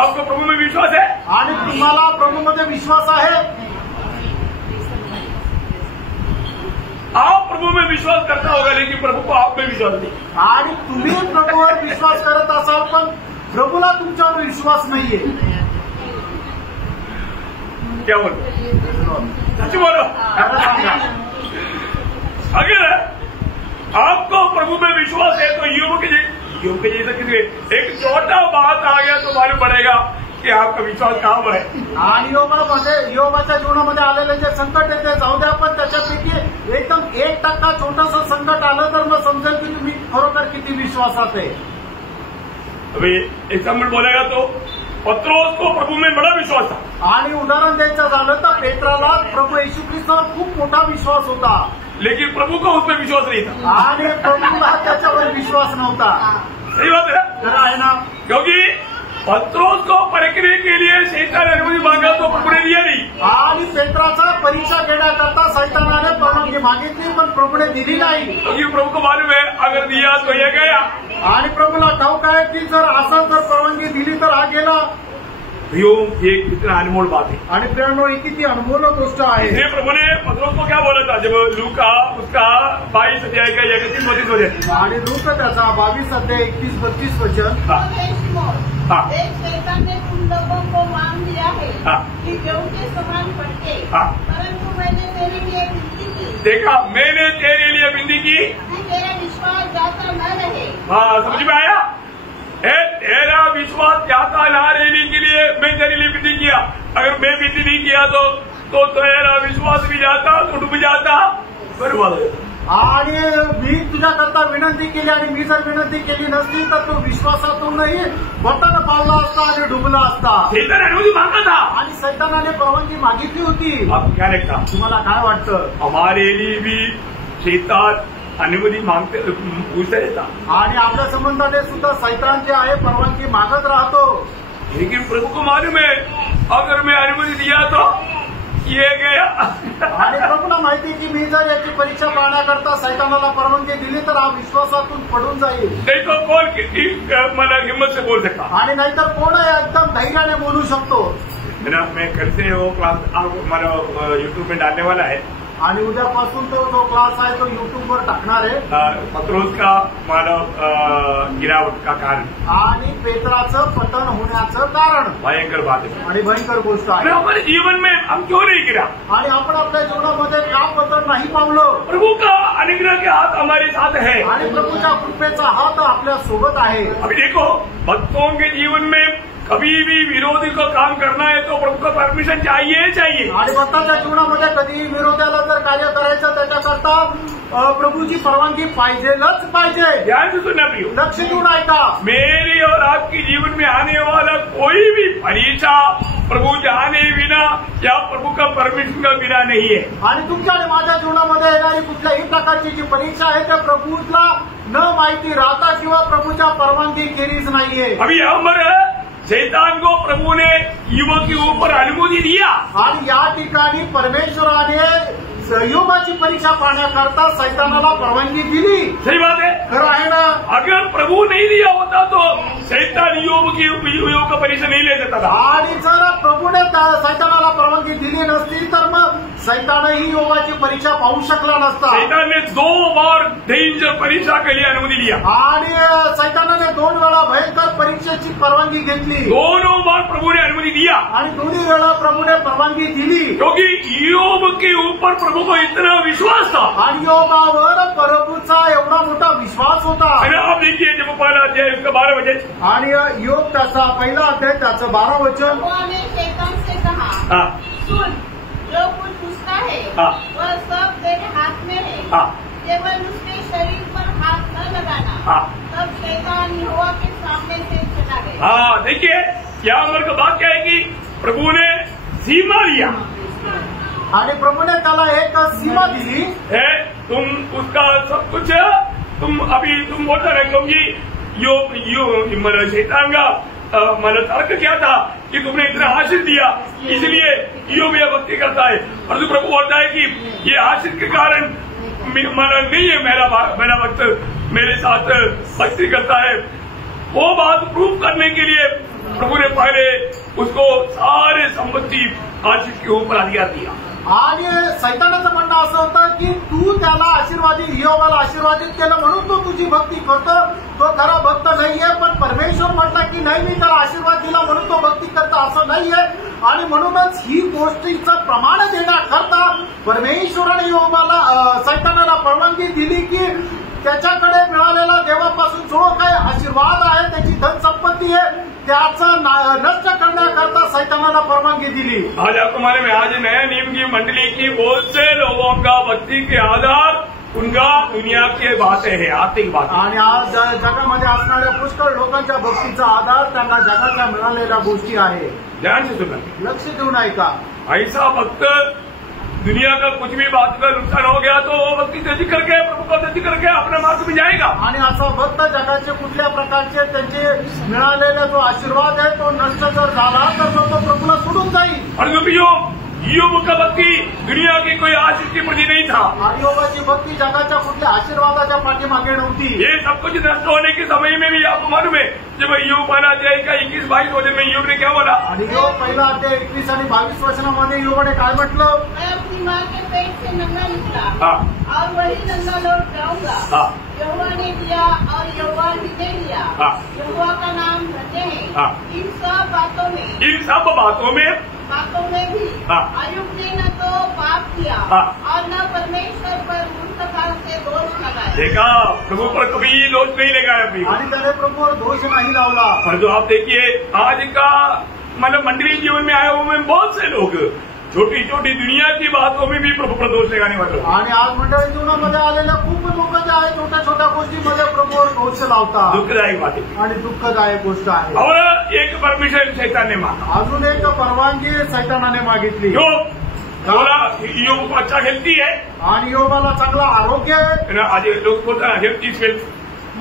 आपको प्रभु में विश्वास है. आणि तुम्हाला प्रभूमध्ये विश्वास आहे. आप प्रभु में विश्वास करता होगा, लेकिन प्रभु को आप में विश्वास नहीं. आणि तुम्ही प्रभूवर विश्वास करत असाल, पण प्रभूला तुमच्यावर विश्वास नाहीये. क्या बोलो? सच बोलो. अगर आपको प्रभु में विश्वास है तो योग के जैसा किसी एक छोटा बात आ गया तो मालूम पड़ेगा की आपका विश्वास कहाँ पर आहे. आणि योगाच्या जीवनामध्ये आलेले जे संकट आहे ते जाऊ द्या, पण त्याच्यापैकी एकदम 1% छोटंसं संकट आलं तर मग समजेल की तुम्ही खरोखर किती विश्वासात आहे. अभी एग्जाम्पल बोलेगा तो पत्रोस को प्रभु में बड़ा विश्वास था. आणि उदाहरण द्यायचं झालं तर पेत्राला प्रभू येशू ख्रिस्तावर खूप मोठा विश्वास होता, लेकिन प्रभु का उसमें विश्वास नहीं था. आणि प्रभूला त्याच्यावर विश्वास नव्हता. सही बात है. खरं आहे ना? क्योंकि पत्रोस को परखने के लिए शैतान ने अनुमति मांगा तो प्रभु ने दिया नहीं. आणि पेत्राचा परीक्षा घेण्याकरता सैतानाने परवानगी मागितली, पण प्रभूने दिली नाही. क्योंकि प्रभु को मालूम है अगर दिया तो ये गया. आणि प्रभूला ठाऊक आहे की जर असं जर परवानगी दिली तर हा गेला. ये कितना अनमोल बात है. आणि प्रेरणो ही किती अनमोल गोष्ट आहे. इसलिए प्रभु ने पत्रोस को क्या बोला था जब लूका उसका 22 अध्याय का 31-32 वचन. आणि लूक त्याचा 22 अध्याय 31-32 वचन. एक शैतान ने तुम लोगों को मान दिया है कि गेहूं के समान पटके, परंतु मैंने तेरे लिए विनती की. देखा, मैंने तेरे लिए विनती की कि तेरा विश्वास जाता न रहे. हाँ, समझ में आया. तेरा विश्वास जाता ना रहने के लिए मैं तेरे लिए विनती किया. अगर मैं विनती नहीं किया तो तेरा विश्वास भी जाता, तो डूब जाता, बर्बाद हो जाता. आणि मी तुझ्याकरता विनंती केली, आणि मी जर विनंती केली नसती तर तो विश्वासातूनही बटन पावला असता आणि डुबला असता. शैतान अनुमति मांगा था आणि सैतानाने परवानगी मागितली होती. आप क्या लगता, तुम्हाला काय वाटतं? हमारे लिए भी शैतान अनुमति मांगते पूछता रहता. आणि आपल्या संबंधाने सुद्धा सैतान जे आहे परवानगी मागत राहतो. लेकिन प्रभु को मालूम है अगर मैं अनुमति दिया तो ये गया. आणि प्रभूला माहिती की मी जर याची परीक्षा पाहण्याकरता सैतानाला परवानगी दिली तर हा विश्वासातून पडून जाईल. नहीं तो कौन कितनी मला हिम्मत से बोल सकता. आणि नाहीतर कोण एकदम धैर्याने बोलू शकतो. मैं कल से वो क्लास हमारा यूट्यूब में डालने वाला है. आणि उद्यापासून तो जो क्लास आहे तो युट्यूबवर टाकणार आहे. पत्रोस का मानव गिरावट का कारण आणि पेत्राचं पतन होण्याचं कारण भयंकर बात है. आणि भयंकर गोष्ट आहे. हमारे जीवन में हम क्यों नहीं गिरा. आणि आपण आपल्या जीवनामध्ये का पतन नाही पावलं. प्रभु का अनुग्रह के हाथ हमारे साथ है. आणि प्रभूच्या कृपेचा हात आपल्या सोबत आहे. अभी देखो, भक्तों के जीवन में कभी भी विरोधी को काम करना है तो प्रभु का परमिशन चाहिए. आणि भक्ताच्या जीवनामध्ये कधी विरोधाला जर कार्य करायचं त्याच्याकरता प्रभूची परवानगी पाहिजेलच पाहिजे. ध्यान से सुनना प्रियो, लक्ष देऊन ऐका. मेरी और आपके जीवन में आने वाला कोई भी परीक्षा प्रभू जाने बिना या प्रभु का परमिशन का बिना नहीं है. आणि तुमच्या आणि माझ्या जीवनामध्ये येणारी कुठल्याही प्रकारची जी परीक्षा आहे त्या प्रभूला न माहिती राहता किंवा प्रभूच्या परवानगी केलीच नाहीये. अभी हमारे शैतान को प्रभु ने युवक के ऊपर अनुमति दिया. आणि या ठिकाणी परमेश्वराने योगाची परीक्षा पाहण्याकरता सैतानाला परवानगी दिली. सही बात है. खरं आहे ना? अगर प्रभु नहीं दिया होता तो शैतान योग का परीक्षा नहीं ले सकता था. आणि जर प्रभूने सैतानाला परवानगी दिली नसती तर मग सैतानही योगाची परीक्षा पाहू शकला नसता. शैतान ने 2 बार डेंजर परीक्षा के लिए अनुमति लिया. आणि सैतानाने 2 वेळा भयंकर परीक्षेची परवानगी घेतली. दोनों बार प्रभु ने अनुमति दिया. आणि दोन्ही वेळा प्रभूने परवानगी दिली. क्योंकि योग के ऊपर प्रभु को इतना विश्वास था. आणि योगावर प्रभूचा एवढा मोठा विश्वास होता. आप देखिए जब पहला अध्याय उसका 12 वचन. आणि योग त्याचा पहिला अध्याय त्याचं 12 वचन. ने शैतान से कहा, सुन, जो कुछ उसका है वह सब तेरे हाथ में है. केवल उसके शरीर पर हाथ न लगाना. तब शैतान यहोवा के सामने से चला गया. हाँ, देखिए यहाँ हमारे का बात क्या है कि प्रभु ने सीमा दिया. आणि प्रभूने त्याला एक सीमा दिली है. तुम उसका सब कुछ तुम बोलता रहे. क्योंकि मेरा शैतान का मैंने तर्क क्या था कि तुमने इतना आशीष दिया इसलिए यो भी भक्ति करता है. और तो प्रभु बोलता है कि ये आशीष के कारण मेरा नहीं है, मेरा भक्त मेरे साथ भक्ति करता है. वो बात प्रूव करने के लिए प्रभु ने पहले उसको सारे संपत्ति आशीष के ऊपर अधिकार दिया. आणि सैतानाचं म्हणणं असं होतं की तू त्याला इयोबाला आशीर्वादित केलं म्हणून तो तुझी भक्ती करतो, तो खरा भक्त नाहीये. पण परमेश्वर म्हटला की नाही, मी त्याला आशीर्वाद दिला म्हणून तो भक्ती करतो असं नाहीये. आणि म्हणूनच ही गोष्टीचं प्रमाण देण्याकरता परमेश्वराने इयोबाला सैतानाला परवानगी दिली की त्याच्याकडे मिळालेला देवापासून जो काही आशीर्वाद आहे, त्याची धन संपत्ती आहे, त्याचं नष्ट करण्याकरता सैतानाला परवानगी दिली. आज आपको मालूम है, आज नया नियम की मंडली की बहुत से लोगों का भक्ति के आधार उनका दुनिया की बातें है, आर्थिक बात. आणि आज जगामध्ये असणाऱ्या पुष्कळ लोकांच्या भक्तीचा आधार त्यांना जगाच्या मिळालेल्या गोष्टी आहे. ध्यान से सुनना, लक्ष देऊन ऐका. ऐसा भक्त दुनिया का कुछ भी बात का नुकसान हो गया तो वो भक्ति त्याची करके प्रभु का त्याची करके अपने मार्ग में जाएगा. आणि असा भक्त जगाचे कुठल्या प्रकारचे त्यांचे मिळालेला जो आशीर्वाद आहे तो नष्ट जर झाला तर तो प्रभूला सोडून जाईल. आणि योग का भक्ति दुनिया की कोई आशीष के प्रति नहीं था. योगाची भक्ती जगाच्या कुठल्या आशीर्वादाच्या पाठीमागे नव्हती. ये सब कुछ नष्ट होने के समय में भी आपको मालूम है, जब योग पहला अध्याय का 21-22 वचन में योग ने क्या बोला. आणि योग पहिला अध्याय 21 आणि 22 वचनामध्ये योगाने काय म्हटलं. मैं अपनी माँ के पेट से नंगा निकला और वही नंगा लौट जाऊंगा. यहोवा ने दिया और यहोवा ने लिया. यहोवा का नाम धन्य है. इन सब बातों में भी अयुब ने न तो पाप किया और न परमेश्वर पर मूर्खता से दोष लगाया. देखा, प्रभु पर कभी दोष नहीं लगाया. आणि त्याने प्रभूवर दोष नाही लावला. परंतु आप देखिए, आज का मतलब मंडली जीवन में आए हुए बहुत से लोग छोटी छोटी दुनिया की बातों में भी प्रभु पर दोष लगाने वाले. आणि आज मंडळी जीवनामध्ये आलेल्या खूप लोक जे आहेत छोट्या छोट्या गोष्टीमध्ये प्रभूवर दोष लावतात. दुःखदायक बात आहे आणि दुःखदायक गोष्ट आहे. और एक परमिशन शैतान ने मांगा. अजून एक परवानगी सैतानाने मागितली. योग अच्छा हेल्थी है आणि योगाला चांगला आरोग्य आहे. आज लोग बोलता हेल्थ इज वेल्थ.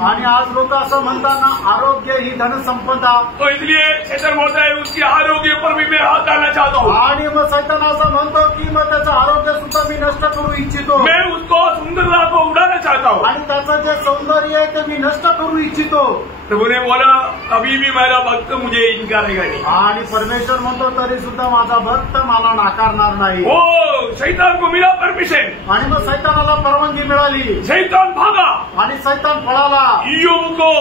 आणि आज लोक असं म्हणताना आरोग्य ही धनसंपदा. तो इसलिए शैतान बोलता है उसके आरोग्य पर भी मैं हाथ डालना चाहता हूँ. आणि मग सैतान असं म्हणतो की मग त्याचं आरोग्य सुद्धा मी नष्ट करू इच्छितो. मैं उसको सुंदरता को उड़ाना चाहता हूँ. आणि त्याचं जे सौंदर्य आहे ते मी नष्ट करू इच्छितो. प्रभु ने बोला कभी भी मेरा भक्त मुझे इनकारेगा नहीं. आणि परमेश्वर म्हणतो तरी सुद्धा माझा भक्त मला नाकारणार नाही. ओ शैतान को मिला परमिशन. आणि मग सैतानाला परवानगी मिळाली. शैतान भागा आणि सैतान पळाला. योग को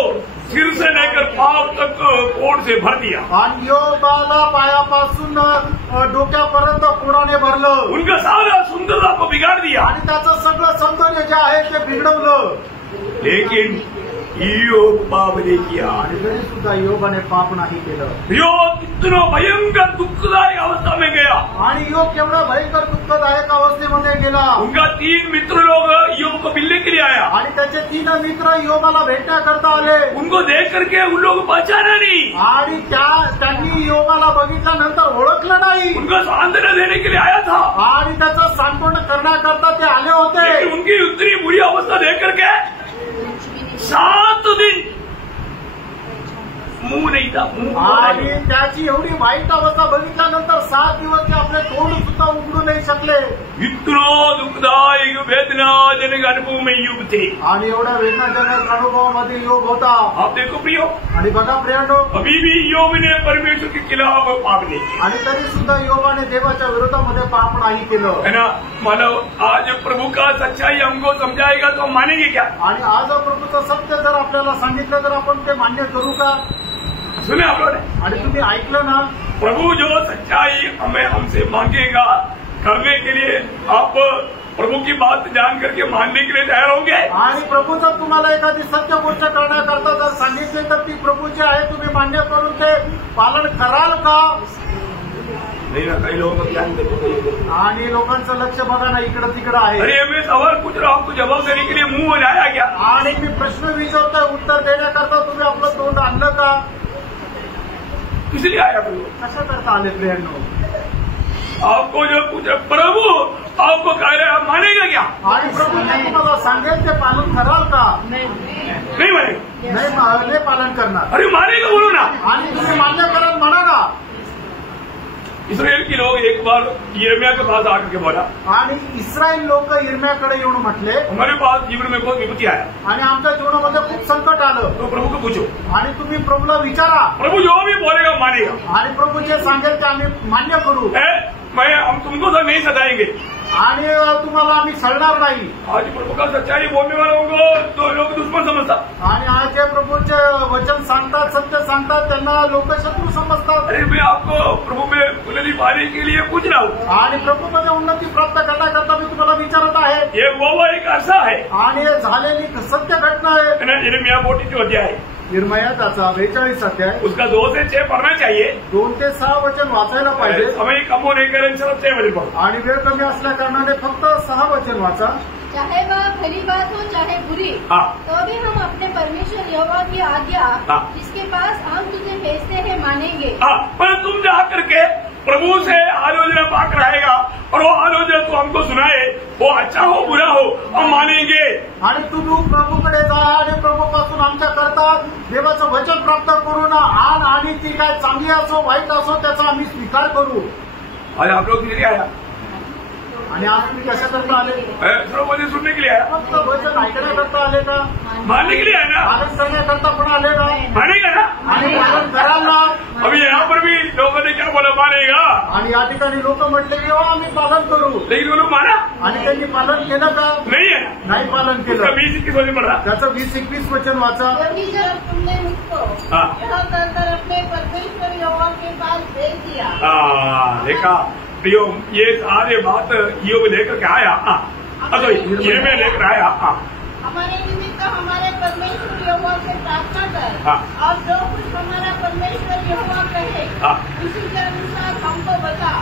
सिर से लेकर पांव तक कोड़ से भर दिया. आणि योगाला पायापासून डोक्यापर्यंत कोडाने भरलं. उनका सारा सुंदरता को बिगाड़ दिया. आणि त्याचं सगळं सौंदर्य जे आहे ते बिघडवलं. लेकिन योग पाप नहीं किया. आणि तरी सुद्धा योगाने पाप नाही केलं. योग इतना भयंकर दुखदायक अवस्था में गया. आणि योग केवढा भयंकर दुःखदायक अवस्थेमध्ये गेला. उनका 3 मित्र लोग योग को मिलने के लिए आया. आणि त्याचे 3 मित्र योगाला भेटण्याकरता आले. उनको देख करके उन लोग पहचाना नहीं. आणि त्यांनी योगाला बघितल्यानंतर ओळखलं नाही. उनका सांत्वना देने के लिए आया था. आणि त्याचं सांत्वन करण्याकरता ते आले होते. उनकी उतनी बुरी अवस्था देख करके 7 दिन मुंह नहीं था. आणि त्याची एवढी वाईट अवस्था बघितल्यानंतर 7 दिवस ते आपले तोंड सुद्धा उघडू नाही शकले. इतना दुखदायक वेदनाजनक अनुभव में युग थे. आणि एवढ्या वेदनाजनक अनुभवामध्ये योग होता. आप देखो प्रियो, आणि बघा प्रियांनो, अभी भी योग ने परमेश्वर के खिलाफ पाप नहीं किया. आणि तरी सुद्धा योगाने देवाच्या विरोधामध्ये पाप नाही केलं. है ना. मतलब आज प्रभु का सच्चाई हमको समझाएगा तो हम मानेंगे क्या. आणि आज प्रभूचं सत्य जर आपल्याला सांगितलं तर आपण ते मान्य करू का. सुने आप लोगों ने. आणि तुम्ही ऐकलं ना. प्रभु जो सच्चाई हमें हमसे मांगेगा करने के लिए आप प्रभु की बात जान करके मानने के लिए तैयार होंगे. आणि प्रभू जर तुम्हाला एखादी सत्य गोष्ट करण्याकरता जर सांगितले तर ती प्रभूची आहे, तुम्ही मान्य करून ते पालन कराल का. नहीं ना, काही लोग ज्ञान देते. आणि लोकांचं लक्ष बघा ना इकडं तिकडं आहे. अरे मैं सवाल पूछ रहा हूँ, आपको जवाब देने के लिए मुंह बनाया क्या. आणि मी प्रश्न विचारतोय, उत्तर देण्याकरता तुम्ही आपलं तोंड आणलं का. इसलिए आया प्रभु. कशा करता आले प्रियांनो. आपको जो पूछा प्रभु आपको कह रहे आप मानेगा क्या. आणि प्रभू जे तुम्हाला सांगेल ते पालन कराल का. नहीं मानेगा. नाही पालन करणार. अरे मानेगा बोलो ना. आणि तुम्ही मान्य कराल म्हणा ना. इस्राएल के लोग एक बार यिर्मयाह के पास आकर के बोला. आणि इस्रायल लोक यिर्मयाहकडे येऊन म्हटले हमारे पास जीवन में बहुत विपत्ति आया. आणि आमच्या जीवनामध्ये खूप संकट आलं. तो प्रभु को पूछो. आणि तुम्ही प्रभूला विचारा. प्रभु जो भी बोलेगा मानेगा. आणि प्रभू जे सांगेल ते आम्ही मान्य करू. हम तुमको तो नहीं सताएंगे आणि तुम्हाला आम्ही सळणार नाही। आज प्रभु का सच्चाई बोलने वालों को तो लोग दुश्मन समजतात आणि आज जे प्रभूचे वचन सांगतात, सत्य सांगतात, त्यांना लोक शत्रू समजतात। अरे मैं आपको प्रभु में उन्नति पाने के लिए पूछ रहा हूँ आणि प्रभूमध्ये उन्नती प्राप्त करण्याकरता मी तुम्हाला विचारत आहे। ये वो एक अर्सा है आणि हे झालेली सत्य घटना आहे। यिर्मयाह 42 अध्याय यिर्मयाह त्याचा 42 अध्याय उसका 2 से 6 पढ़ना चाहिए। 2 ते 6 वचन वाचायला पाहिजे। समय कम होने के कारण सिर्फ 6 वचन पढ़ो आणि वेळ कमी असल्या कारणाने फक्त 6 वचन वाचा। चाहे वह भली बात हो चाहे बुरी, तो भी हम अपने परमेश्वर यहोवा की आज्ञा जिसके पास हम तुझे भेजते हैं मानेंगे। पर तुम जा करके प्रभु से आलोचना पाकर आएगा और वो आलोचना तो हमको सुनाए, वो अच्छा हो बुरा हो हम मानेंगे। आणि तू प्रभूकडे जा आणि प्रभूपासून आमच्या करता देवाचं वचन प्राप्त करून आण आणि ती काय चांगली असो वाईट असो त्याचा आम्ही स्वीकार करू। आज आप लोग किती आया आणि आज तुम्ही कशाकरता आले? सर्व वचन सुनने के लिए आया, फक्त वचन ऐकण्याकरता आले का? मानने के लिए आया ना, पालन करण्याकरता पण आले का? मानेगा ना। आणि पालन कराल ना? अभी यहाँ पर भी लोगों ने क्या बोला, मानेगा। आणि या ठिकाणी लोक म्हटले की आम्ही पालन करू, लेकिन उन्होंने माना आणि त्यांनी पालन केलं का? नहीं है ना, नाही पालन केलं। 20-21 वचन पढ़ रहा, त्याचं 20-21 वचन वाचा। जब तुमने मुझको यहाँ कर अपने परमेश्वर यहोवा के पास भेज दिया। देखा प्रियो, ये सारे बात योग लेकर के आया, तो ये में लेकर आया। हमारे निमित्त हमारे परमेश्वर यहोवा से प्रार्थना कर और जो कुछ हमारा परमेश्वर यहोवा कहे उसी के अनुसार हमको बता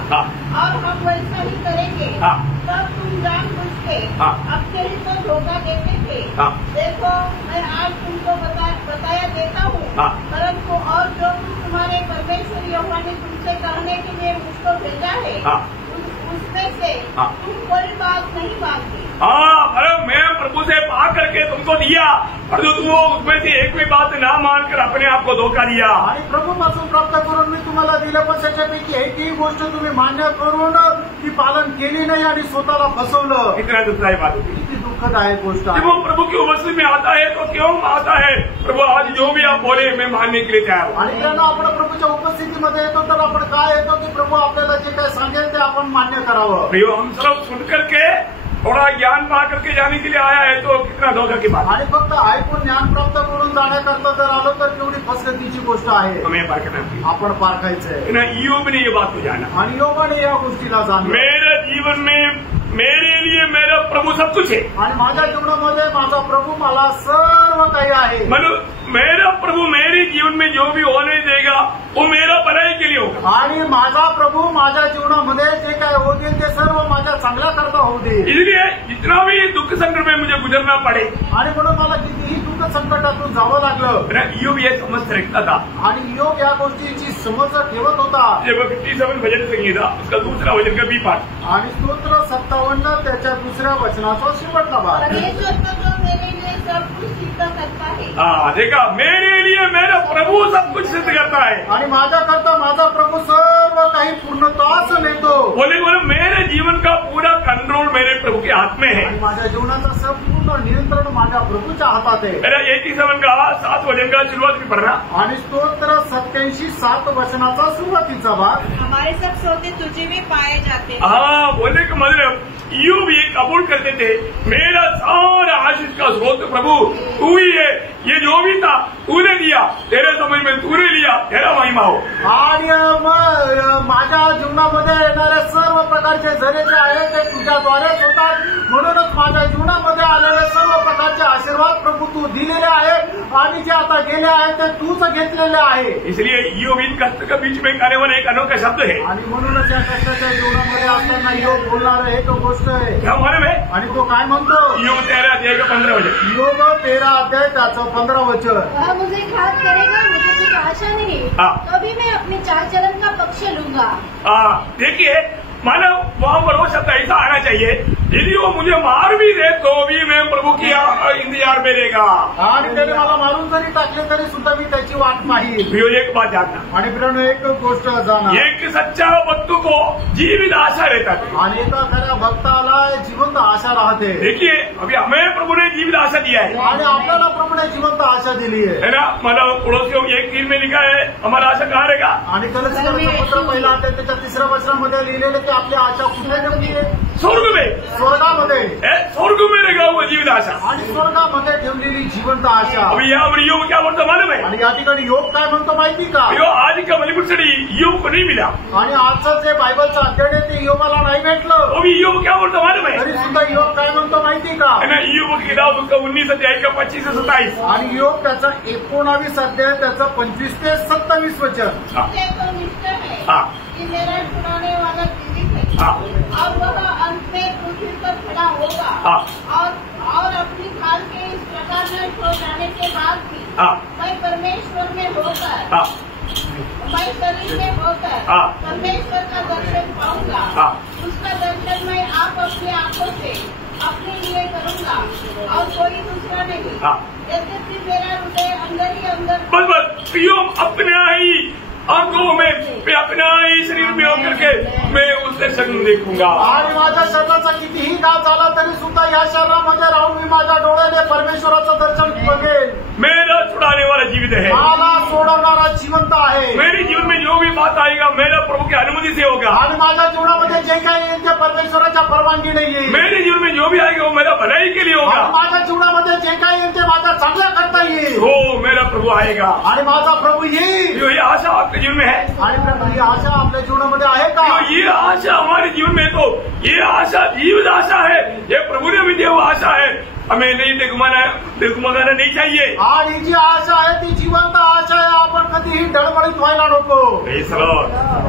और हम वैसा ही करेंगे। तब तुम जान बुझ के अपने ही को धोखा देते थे। देखो मैं आज तुमको बताया देता हूँ, परंतु और जो कुछ तुम्हारे परमेश्वर यहोवा ने तुमसे कहने के लिए मुझको भेजा है उसमें से तुम कोई बात नहीं मांगती। अरे मैं प्रभु से पा करके तुमको दिया और जो तुम उसमें से एक भी बात ना मानकर अपने आप को धोखा दिया। आणि प्रभूपासून प्राप्त करून मी तुम्हाला दिलं, पण त्याच्यापैकी एकही गोष्ट तुम्ही मान्य करून ती पालन केली नाही आणि स्वतःला फसवलं। कितना दुखदायक बात होती, किती दुःखदायक गोष्ट आहे। जब वो प्रभु की उपस्थिति में आता है तो क्यों आता है, प्रभु आज जो भी आप बोले मैं मानने के लिए तैयार हूँ। आणि त्यांना आपण प्रभूच्या उपस्थितीमध्ये येतो तर आपण काय येतो की प्रभू आपल्याला जे काय सांगेल ते आपण मान्य करावं। प्रियो, हम सब सुन करके थोड़ा ज्ञान पा करके जाने के लिए आया है तो कितना धोखा की बात। आणि फक्त ऐकून ज्ञान प्राप्त करून जाण्याकरता जर आलो तर केवढी फसगतीची गोष्ट आहे। हमें पारखना है, आपण पारखायचंय। ना ईयोब ने ये बात को जाना, आणि योगाने या गोष्टीला जाणलं। मेरे जीवन में मेरे लिए मेरा प्रभु सब कुछ है, आणि माझ्या जीवनामध्ये माझा प्रभू मला सर्व काही आहे। मतलब मेरा प्रभु मेरे जीवन में जो भी होने देगा वो मेरा भलाई के लिए होगा। आणि माझा प्रभू माझ्या जीवनामध्ये जे काय होतील ते सर्व माझ्या चांगल्या करता होऊ दे। इसलिए जितना भी दुख संकट में मुझे गुजरना पड़े, आणि म्हणून मला कितीही दुःख संकटातून जावं लागलं। ईयोब ये समझ रखता था, आणि योग या गोष्टीची समज ठेवत होता। जब 57 भजन संगीता उसका दूसरा वचन का बी पाठ आणि स्तोत्र 57 त्याच्या दुसऱ्या वचनाचा शेवटला भाग। परमेश्वर तो जो मेरे लिए सब कुछ सिद्ध करता है। देखा, मेरे लिए मेरा प्रभु सब कुछ सिद्ध करता है। आणि माझ्याकरता माझा प्रभू सर्व काही पूर्णताच नेतो। बोले मेरे जीवन का पूरा कंट्रोल मेरे प्रभु के हाथ में है। आणि माझ्या जीवनाचा संपूर्ण नियंत्रण माझ्या प्रभूच्या हातात आहे। मेरा 87 का 7 वचन का शुरुआत भी पढ़ना। आणि स्तोत्र 87 7 वचनाचा सुरुवातीचा भाग। हमारे सब सोते तुझे में पाए जाते हैं। बोले का मतलब ईयोब ये कबूल करते थे, मेरा सारा आशीष का स्रोत प्रभु तू ही है, ये जो भी था तूने दिया, तेरे समझ में तूने लिया, तेरा महिमा हो। आणि माझ्या जीवनामध्ये येणारे सर्व प्रकारचे झरे जे आहेत ते तुझ्याद्वारेच होतात, म्हणूनच माझ्या जीवनामध्ये आलेले सर्व प्रकारचे आशीर्वाद प्रभू तू दिलेले आहे आणि जे आता गेले आहेत ते तूच घेतलेले आहे। इसलिए ईयोब इन कष्ट के बीच में करने वाला एक अनोखा शब्द है। आणि म्हणूनच या कष्टाच्या जीवनामध्ये असताना योग बोलणार एक गोष्ट आहे। क्या मालूम है? आणि तो काय म्हणतो? ईयोब 13 अध्याय का 15 वचन। योग 13 अध्याय त्याचं 15 वचन। वह मुझे घात करेगा, मुझे कुछ आशा नहीं, तो भी मैं अपने चाल चलन का पक्ष लूंगा। देखिए, मानो वहां पर वो शब्द ऐसा आना चाहिए, यदि वो मुझे मार भी दे तो भी मैं प्रभु की इंतजार में रहेगा। आणि त्याने मला मारून जरी टाकले तरी सुद्धा मी त्याची वाट पाहील। प्रियो एक बात जानना, आणि प्रियानो एक गोष्ट जाणा, एक सच्चा भक्त को जीवित आशा रहता है। आणि एका खऱ्या भक्ताला जिवंत आशा राहते। देखिए अभी हमें प्रभु ने जीवित आशा दिया है आणि आपल्याला प्रभूने जिवंत आशा दिली है ना। मतलब पड़ोसियों 1:3 में लिखा है हमारा आशा कहाँ रहेगा। आणि कलसीकरचं पत्र पहिला अध्याय त्याच्या 3ऱ्या वचनामध्ये लिहिलेलं की आपली आशा कुठे ठेवली आहे? स्वर्ग में, स्वर्गामध्ये। स्वर्ग में रहेगा वो जीवित आशा। आणि स्वर्गामध्ये ठेवलेली जिवंत आशा। अभी यहाँ योग क्या बोलता मालूम है? आणि या ठिकाणी योग काय म्हणतो माहिती का? आज का बलिपुर स्टडी योग को नहीं मिला आणि आजचं जे बायबलचं अध्ययन आहे ते योगाला नाही भेटलं। अभी योग क्या बोलता मालूम है? तरी सुद्धा योग काय म्हणतो माहिती का? योग की किताब उसका 19 अध्याय का 25 से 27 आणि योग त्याचा 19 अध्याय त्याचा 25 ते 27 वचन। मुझे तो निश्चय है कि मेरा छुड़ाने वाला जीवित है और वह अंत में पृथ्वी पर खड़ा होगा और अपनी खाल के इस प्रकार में छोड़ जाने के बाद भी मैं परमेश्वर में होकर मैं शरीर में होकर परमेश्वर का दर्शन पाऊंगा। उसका दर्शन मैं आप अपनी आंखों से अपने लिए करूंगा और कोई दूसरा नहीं। यद्यपि मेरा हृदय अंदर ही अंदर बस अपने ही आंखों में मैं अपना ही शरीर में होकर के मैं उस दर्शन देखूंगा। आणि माझ्या शरीराचा कितीही घात झाला तरी सुद्धा या शरीरामध्ये राहून मी माझ्या डोळ्याने परमेश्वराचं दर्शन बघेल। मेरा छुड़ाने वाला जीवित है, मला सोडवणारा जिवंत आहे। मेरे जीवन में जो भी बात आएगा मेरा प्रभु की अनुमति से होगा। आणि माझ्या जीवनामध्ये जे काही येईल ते परमेश्वराच्या परवानगीने येईल। मेरे जीवन में जो भी आएगा वो मेरा भलाई के लिए होगा। माझ्या जीवनामध्ये जे काही येईल ते माझ्या चांगल्या करता येईल। हो मेरा प्रभु आएगा आणि माझा प्रभु येईल। ये आशा आपके जीवन में है आणि ही आशा आपल्या जीवनामध्ये आहे का? ये आशा हमारे जीवन में तो ये आशा जीवित आशा है। ये प्रभु ने हमें दिया हुआ आशा है, हमें नहीं डगमगाना नहीं चाहिए। आणि जी आशा आहे ती जिवंत आशा आहे, आपण कधीही डळमळीत व्हायला नको।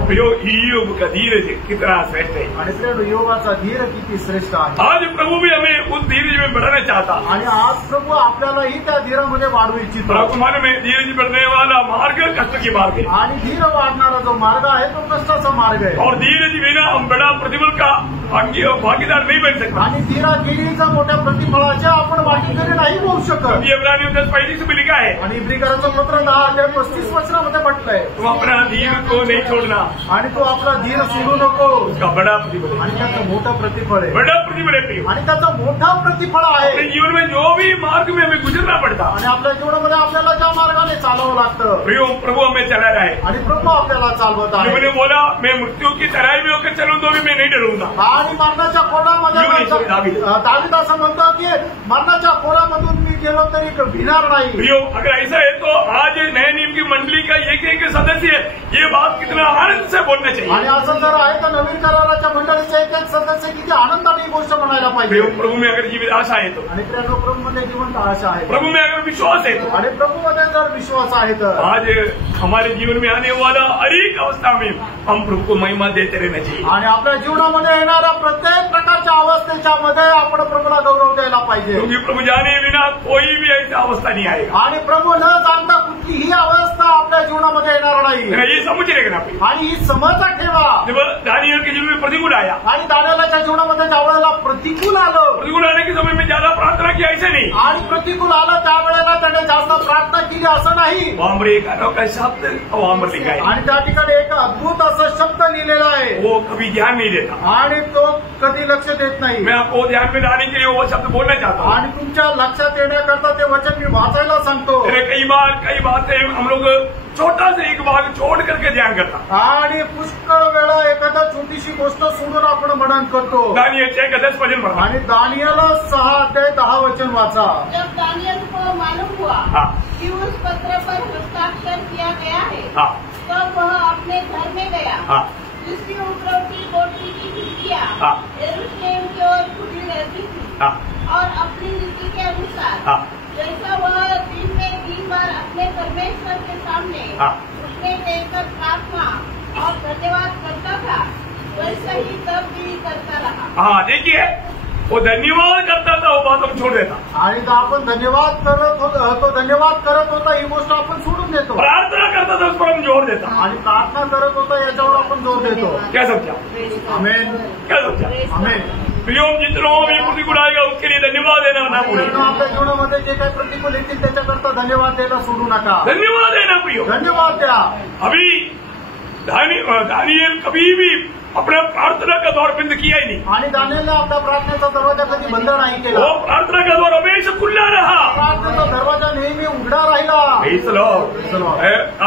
योग का धीरज कितना श्रेष्ठ है आणि योगाचा धीर किती श्रेष्ठ आहे। आज प्रभु भी हमें उस धीरज में बढ़ाना चाहता आणि आज प्रभु आपल्यालाही त्या धीरामध्ये वाढवू इच्छितो। आपको मालूम है धीरज बढ़ने वाला मार्ग कष्ट की मार्ग है आणि धीर वाढणारा जो मार्ग आहे तो कष्टाचा मार्ग आहे। और धीरज बिना हम बड़ा प्रतिफल का भागीदार नहीं बन सकता। आणि धीरागिरीचा मोठ्या प्रतिफळाचे आपण वाटेकरी नाही होऊ शकत। ये इब्रानियों 10:35 में लिखा है आणि इब्रिकराचं पत्र 10:35 वचनामध्ये म्हटलंय तुम अपना धीर को नहीं छोड़ना आणि तो आपला धीर सोडू नको। उसका बड़ा प्रतिफल आणि त्याचं मोठं प्रतिफळ आहे। बड़ा प्रतिफल है आणि त्याचं मोठं प्रतिफळ आहे। अपने जीवन में जो भी मार्ग में हमें गुजरना पड़ता आणि आपल्या जीवनामध्ये आपल्याला ज्या मार्गाने चालवं लागतं प्रभु हमें चला रहा है। आणि प्रभू आपल्याला चालवत आहे। मैंने बोला मैं मृत्यू की तराई में होकर चलूं तो भी मैं नहीं डरूंगा। आणि मरणाच्या कोणामध्ये दावीद असं म्हणतो की मरणाच्या कोणामधून मी गेलो तरी भिणार नाही। अगर ऐसा है तो आज नए नियम की मंडली का एक सदस्य ये बात कितना आनंद से बोलना चाहिए। आणि असं जर आहे तर नवीन कराराच्या मंडळीचे एक सदस्य किती आनंदाने ही गोष्ट म्हणायला पाहिजे। प्रभु में अगर जीवित आशा है तो आणि प्रभू मध्ये जिवंत आशा आहे। प्रभु में अगर विश्वास है तो आणि प्रभू मध्ये जर विश्वास आहे तर आज हमारे जीवन में आने वाला हर एक अवस्था में हम प्रभु को महिमा देते रहना चाहिए। आणि आपल्या जीवनामध्ये येणाऱ्या प्रत्येक प्रकारच्या अवस्थेच्या मध्ये आपण प्रभूला गौरव द्यायला पाहिजे। क्योंकि प्रभु जाने बिना कोई भी ऐसी अवस्था नहीं आएगा। आणि प्रभू न जाणता कुठलीही अवस्था आपल्या जीवनामध्ये येणार नाही। ये समझ लेगा ना आणि ही समज ठेवा। दानियल के जीवन में प्रतिकूल आया आणि दानियेलाच्या जीवनामध्ये ज्या वेळेला प्रतिकूल आलं, प्रतिकूल आने के समय में ज्यादा प्रार्थना की ऐसे नहीं। आणि प्रतिकूल आलं त्यावेळेला त्याने जास्त प्रार्थना केली असं नाही। वहां पर एक अनोखा शब्द वहां पर लिखा है आणि त्या ठिकाणी एक अद्भुत असं शब्द लिहिलेला आहे। वो कभी ध्यान नहीं देता आणि तो कधी लक्ष देत नाही। मैं आपको ध्यान में लाने के लिए वो शब्द बोलना चाहता हूँ। आणि तुमच्या लक्षात येण्याकरता ते वचन मी वाचायला सांगतो। कई बातें हम लोग छोटा से एक भाग छोड़ करके ध्यान करता आणि पुष्कळ वेळा एखादा छोटीशी गोष्ट सोडून आपण मनन करतो। दानियल 6:10 पढ़ा आणि दानियल 6:10 वाचा। जब दानियल को मालूम हुआ कि उस पत्र पर हस्ताक्षर किया गया है तब वह अपने घर में गया जिसकी उपरौठी कोठरी की खिड़कियां यरूशलेम की ओर खुली रहती थी और अपनी नीति के अनुसार जैसा वह दिन में 3 बार अपने परमेश्वर के सामने उठने देखकर प्रार्थना और धन्यवाद करता था वैसा ही तब भी करता रहा। देखिए वो धन्यवाद करता था वो बात हम छोड़ देता। आणि आपण धन्यवाद करत होता तो धन्यवाद करत होता ही गोष्ट आपण सोडून देतो। प्रार्थना करता था उस पर हम जोर देता। आणि प्रार्थना करत होता याच्यावर आपण जोर देतो। क्या समझा? आमेन। क्या समझा? आमेन। प्रियोम जितनो भी प्रतिकूल आएगा उसके लिए धन्यवाद देना ना भूलें। आपल्या जीवनामध्ये जे काही प्रतिकूल येतील त्याच्याकरता धन्यवाद द्यायला सोडू नका. धन्यवाद देना प्रियो, धन्यवाद द्या. अभी दानिएल कभी भी अपना प्रार्थना का द्वार बंद किया ही नहीं. आणि दानिएलने आपल्या प्रार्थनेचा दरवाजा कधी बंद नाही केला. वो प्रार्थना का द्वार हमेशा खुला रहा. प्रार्थनेचा दरवाजा नेहमी उघडा राहिला.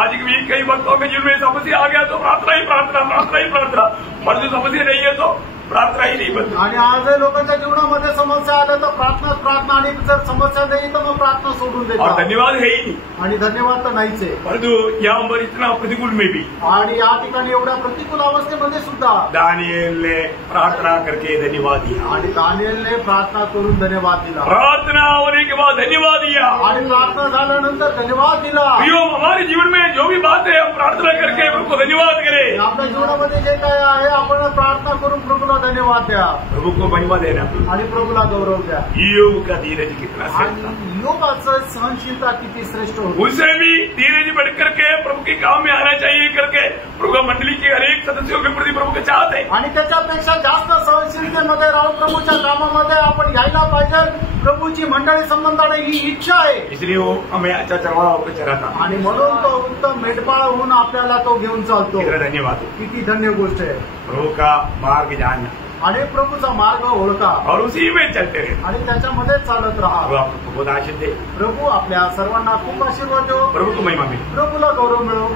आज भी कई वक्तों के जिनमें समस्या आ गया तो प्रार्थना ही प्रार्थना, प्रार्थना ही प्रार्थना, पर जो समस्या नहीं है तो प्रार्थना ही नहीं बनती. आणि आजही लोकांच्या जीवनामध्ये समस्या आल्या तर प्रार्थना प्रार्थना, आणि जर समस्या नाही तर मग प्रार्थना सोडून और देतात. धन्यवाद है ही नहीं. आणि धन्यवाद तर नाहीच आहे. परंतु यहाँ पर इतना प्रतिकूल में भी आणि या ठिकाणी एवढ्या प्रतिकूल अवस्थेमध्ये सुद्धा दानिएल ने प्रार्थना करके धन्यवाद दिया. आणि दानिएलने प्रार्थना करून धन्यवाद दिला. प्रार्थना होने के बाद धन्यवाद दिया. आणि प्रार्थना झाल्यानंतर धन्यवाद दिला. प्रियो, हमारे जीवन में जो भी बात है हम प्रार्थना करके प्रभु को धन्यवाद करें. आपल्या जीवनामध्ये जे काय आहे आपण प्रार्थना करून प्रभूला धन्यवाद द्या. प्रभु को महिमा देना. आणि प्रभूला गौरव द्या. योग का धीरज कितना श्रेष्ठ था. आणि योगाचं सहनशीलता किती श्रेष्ठ होती. उसे भी धीरज बढ़ करके प्रभु के काम में आना चाहिए करके प्रभु का मंडली के हर एक सदस्यों के प्रति प्रभु के चाहते हैं. आणि त्याच्यापेक्षा जास्त सहनशीलतेमध्ये राहून प्रभूच्या कामामध्ये आपण यायला पाहिजे. प्रभूची मंडळी संबंधाने ही इच्छा आहे. इसलिए वो हमें अच्छा चरवाहा होकर चलाता. आणि म्हणून तो उत्तम मेंढपाळ होऊन आपल्याला तो घेऊन चालतो. कितना धन्यवाद. किती धन्य गोष्ट आहे. प्रभु का मार्ग जानना आणि प्रभूचा मार्ग ओळखा और उसी में चलते रहे. आणि त्याच्यामध्ये चालत राहा. प्रभु आपको बहुत आशीष दे. प्रभू आपल्या सर्वांना खूप आशीर्वाद देव. प्रभु को महिमा मिले. प्रभूला गौरव मिळो.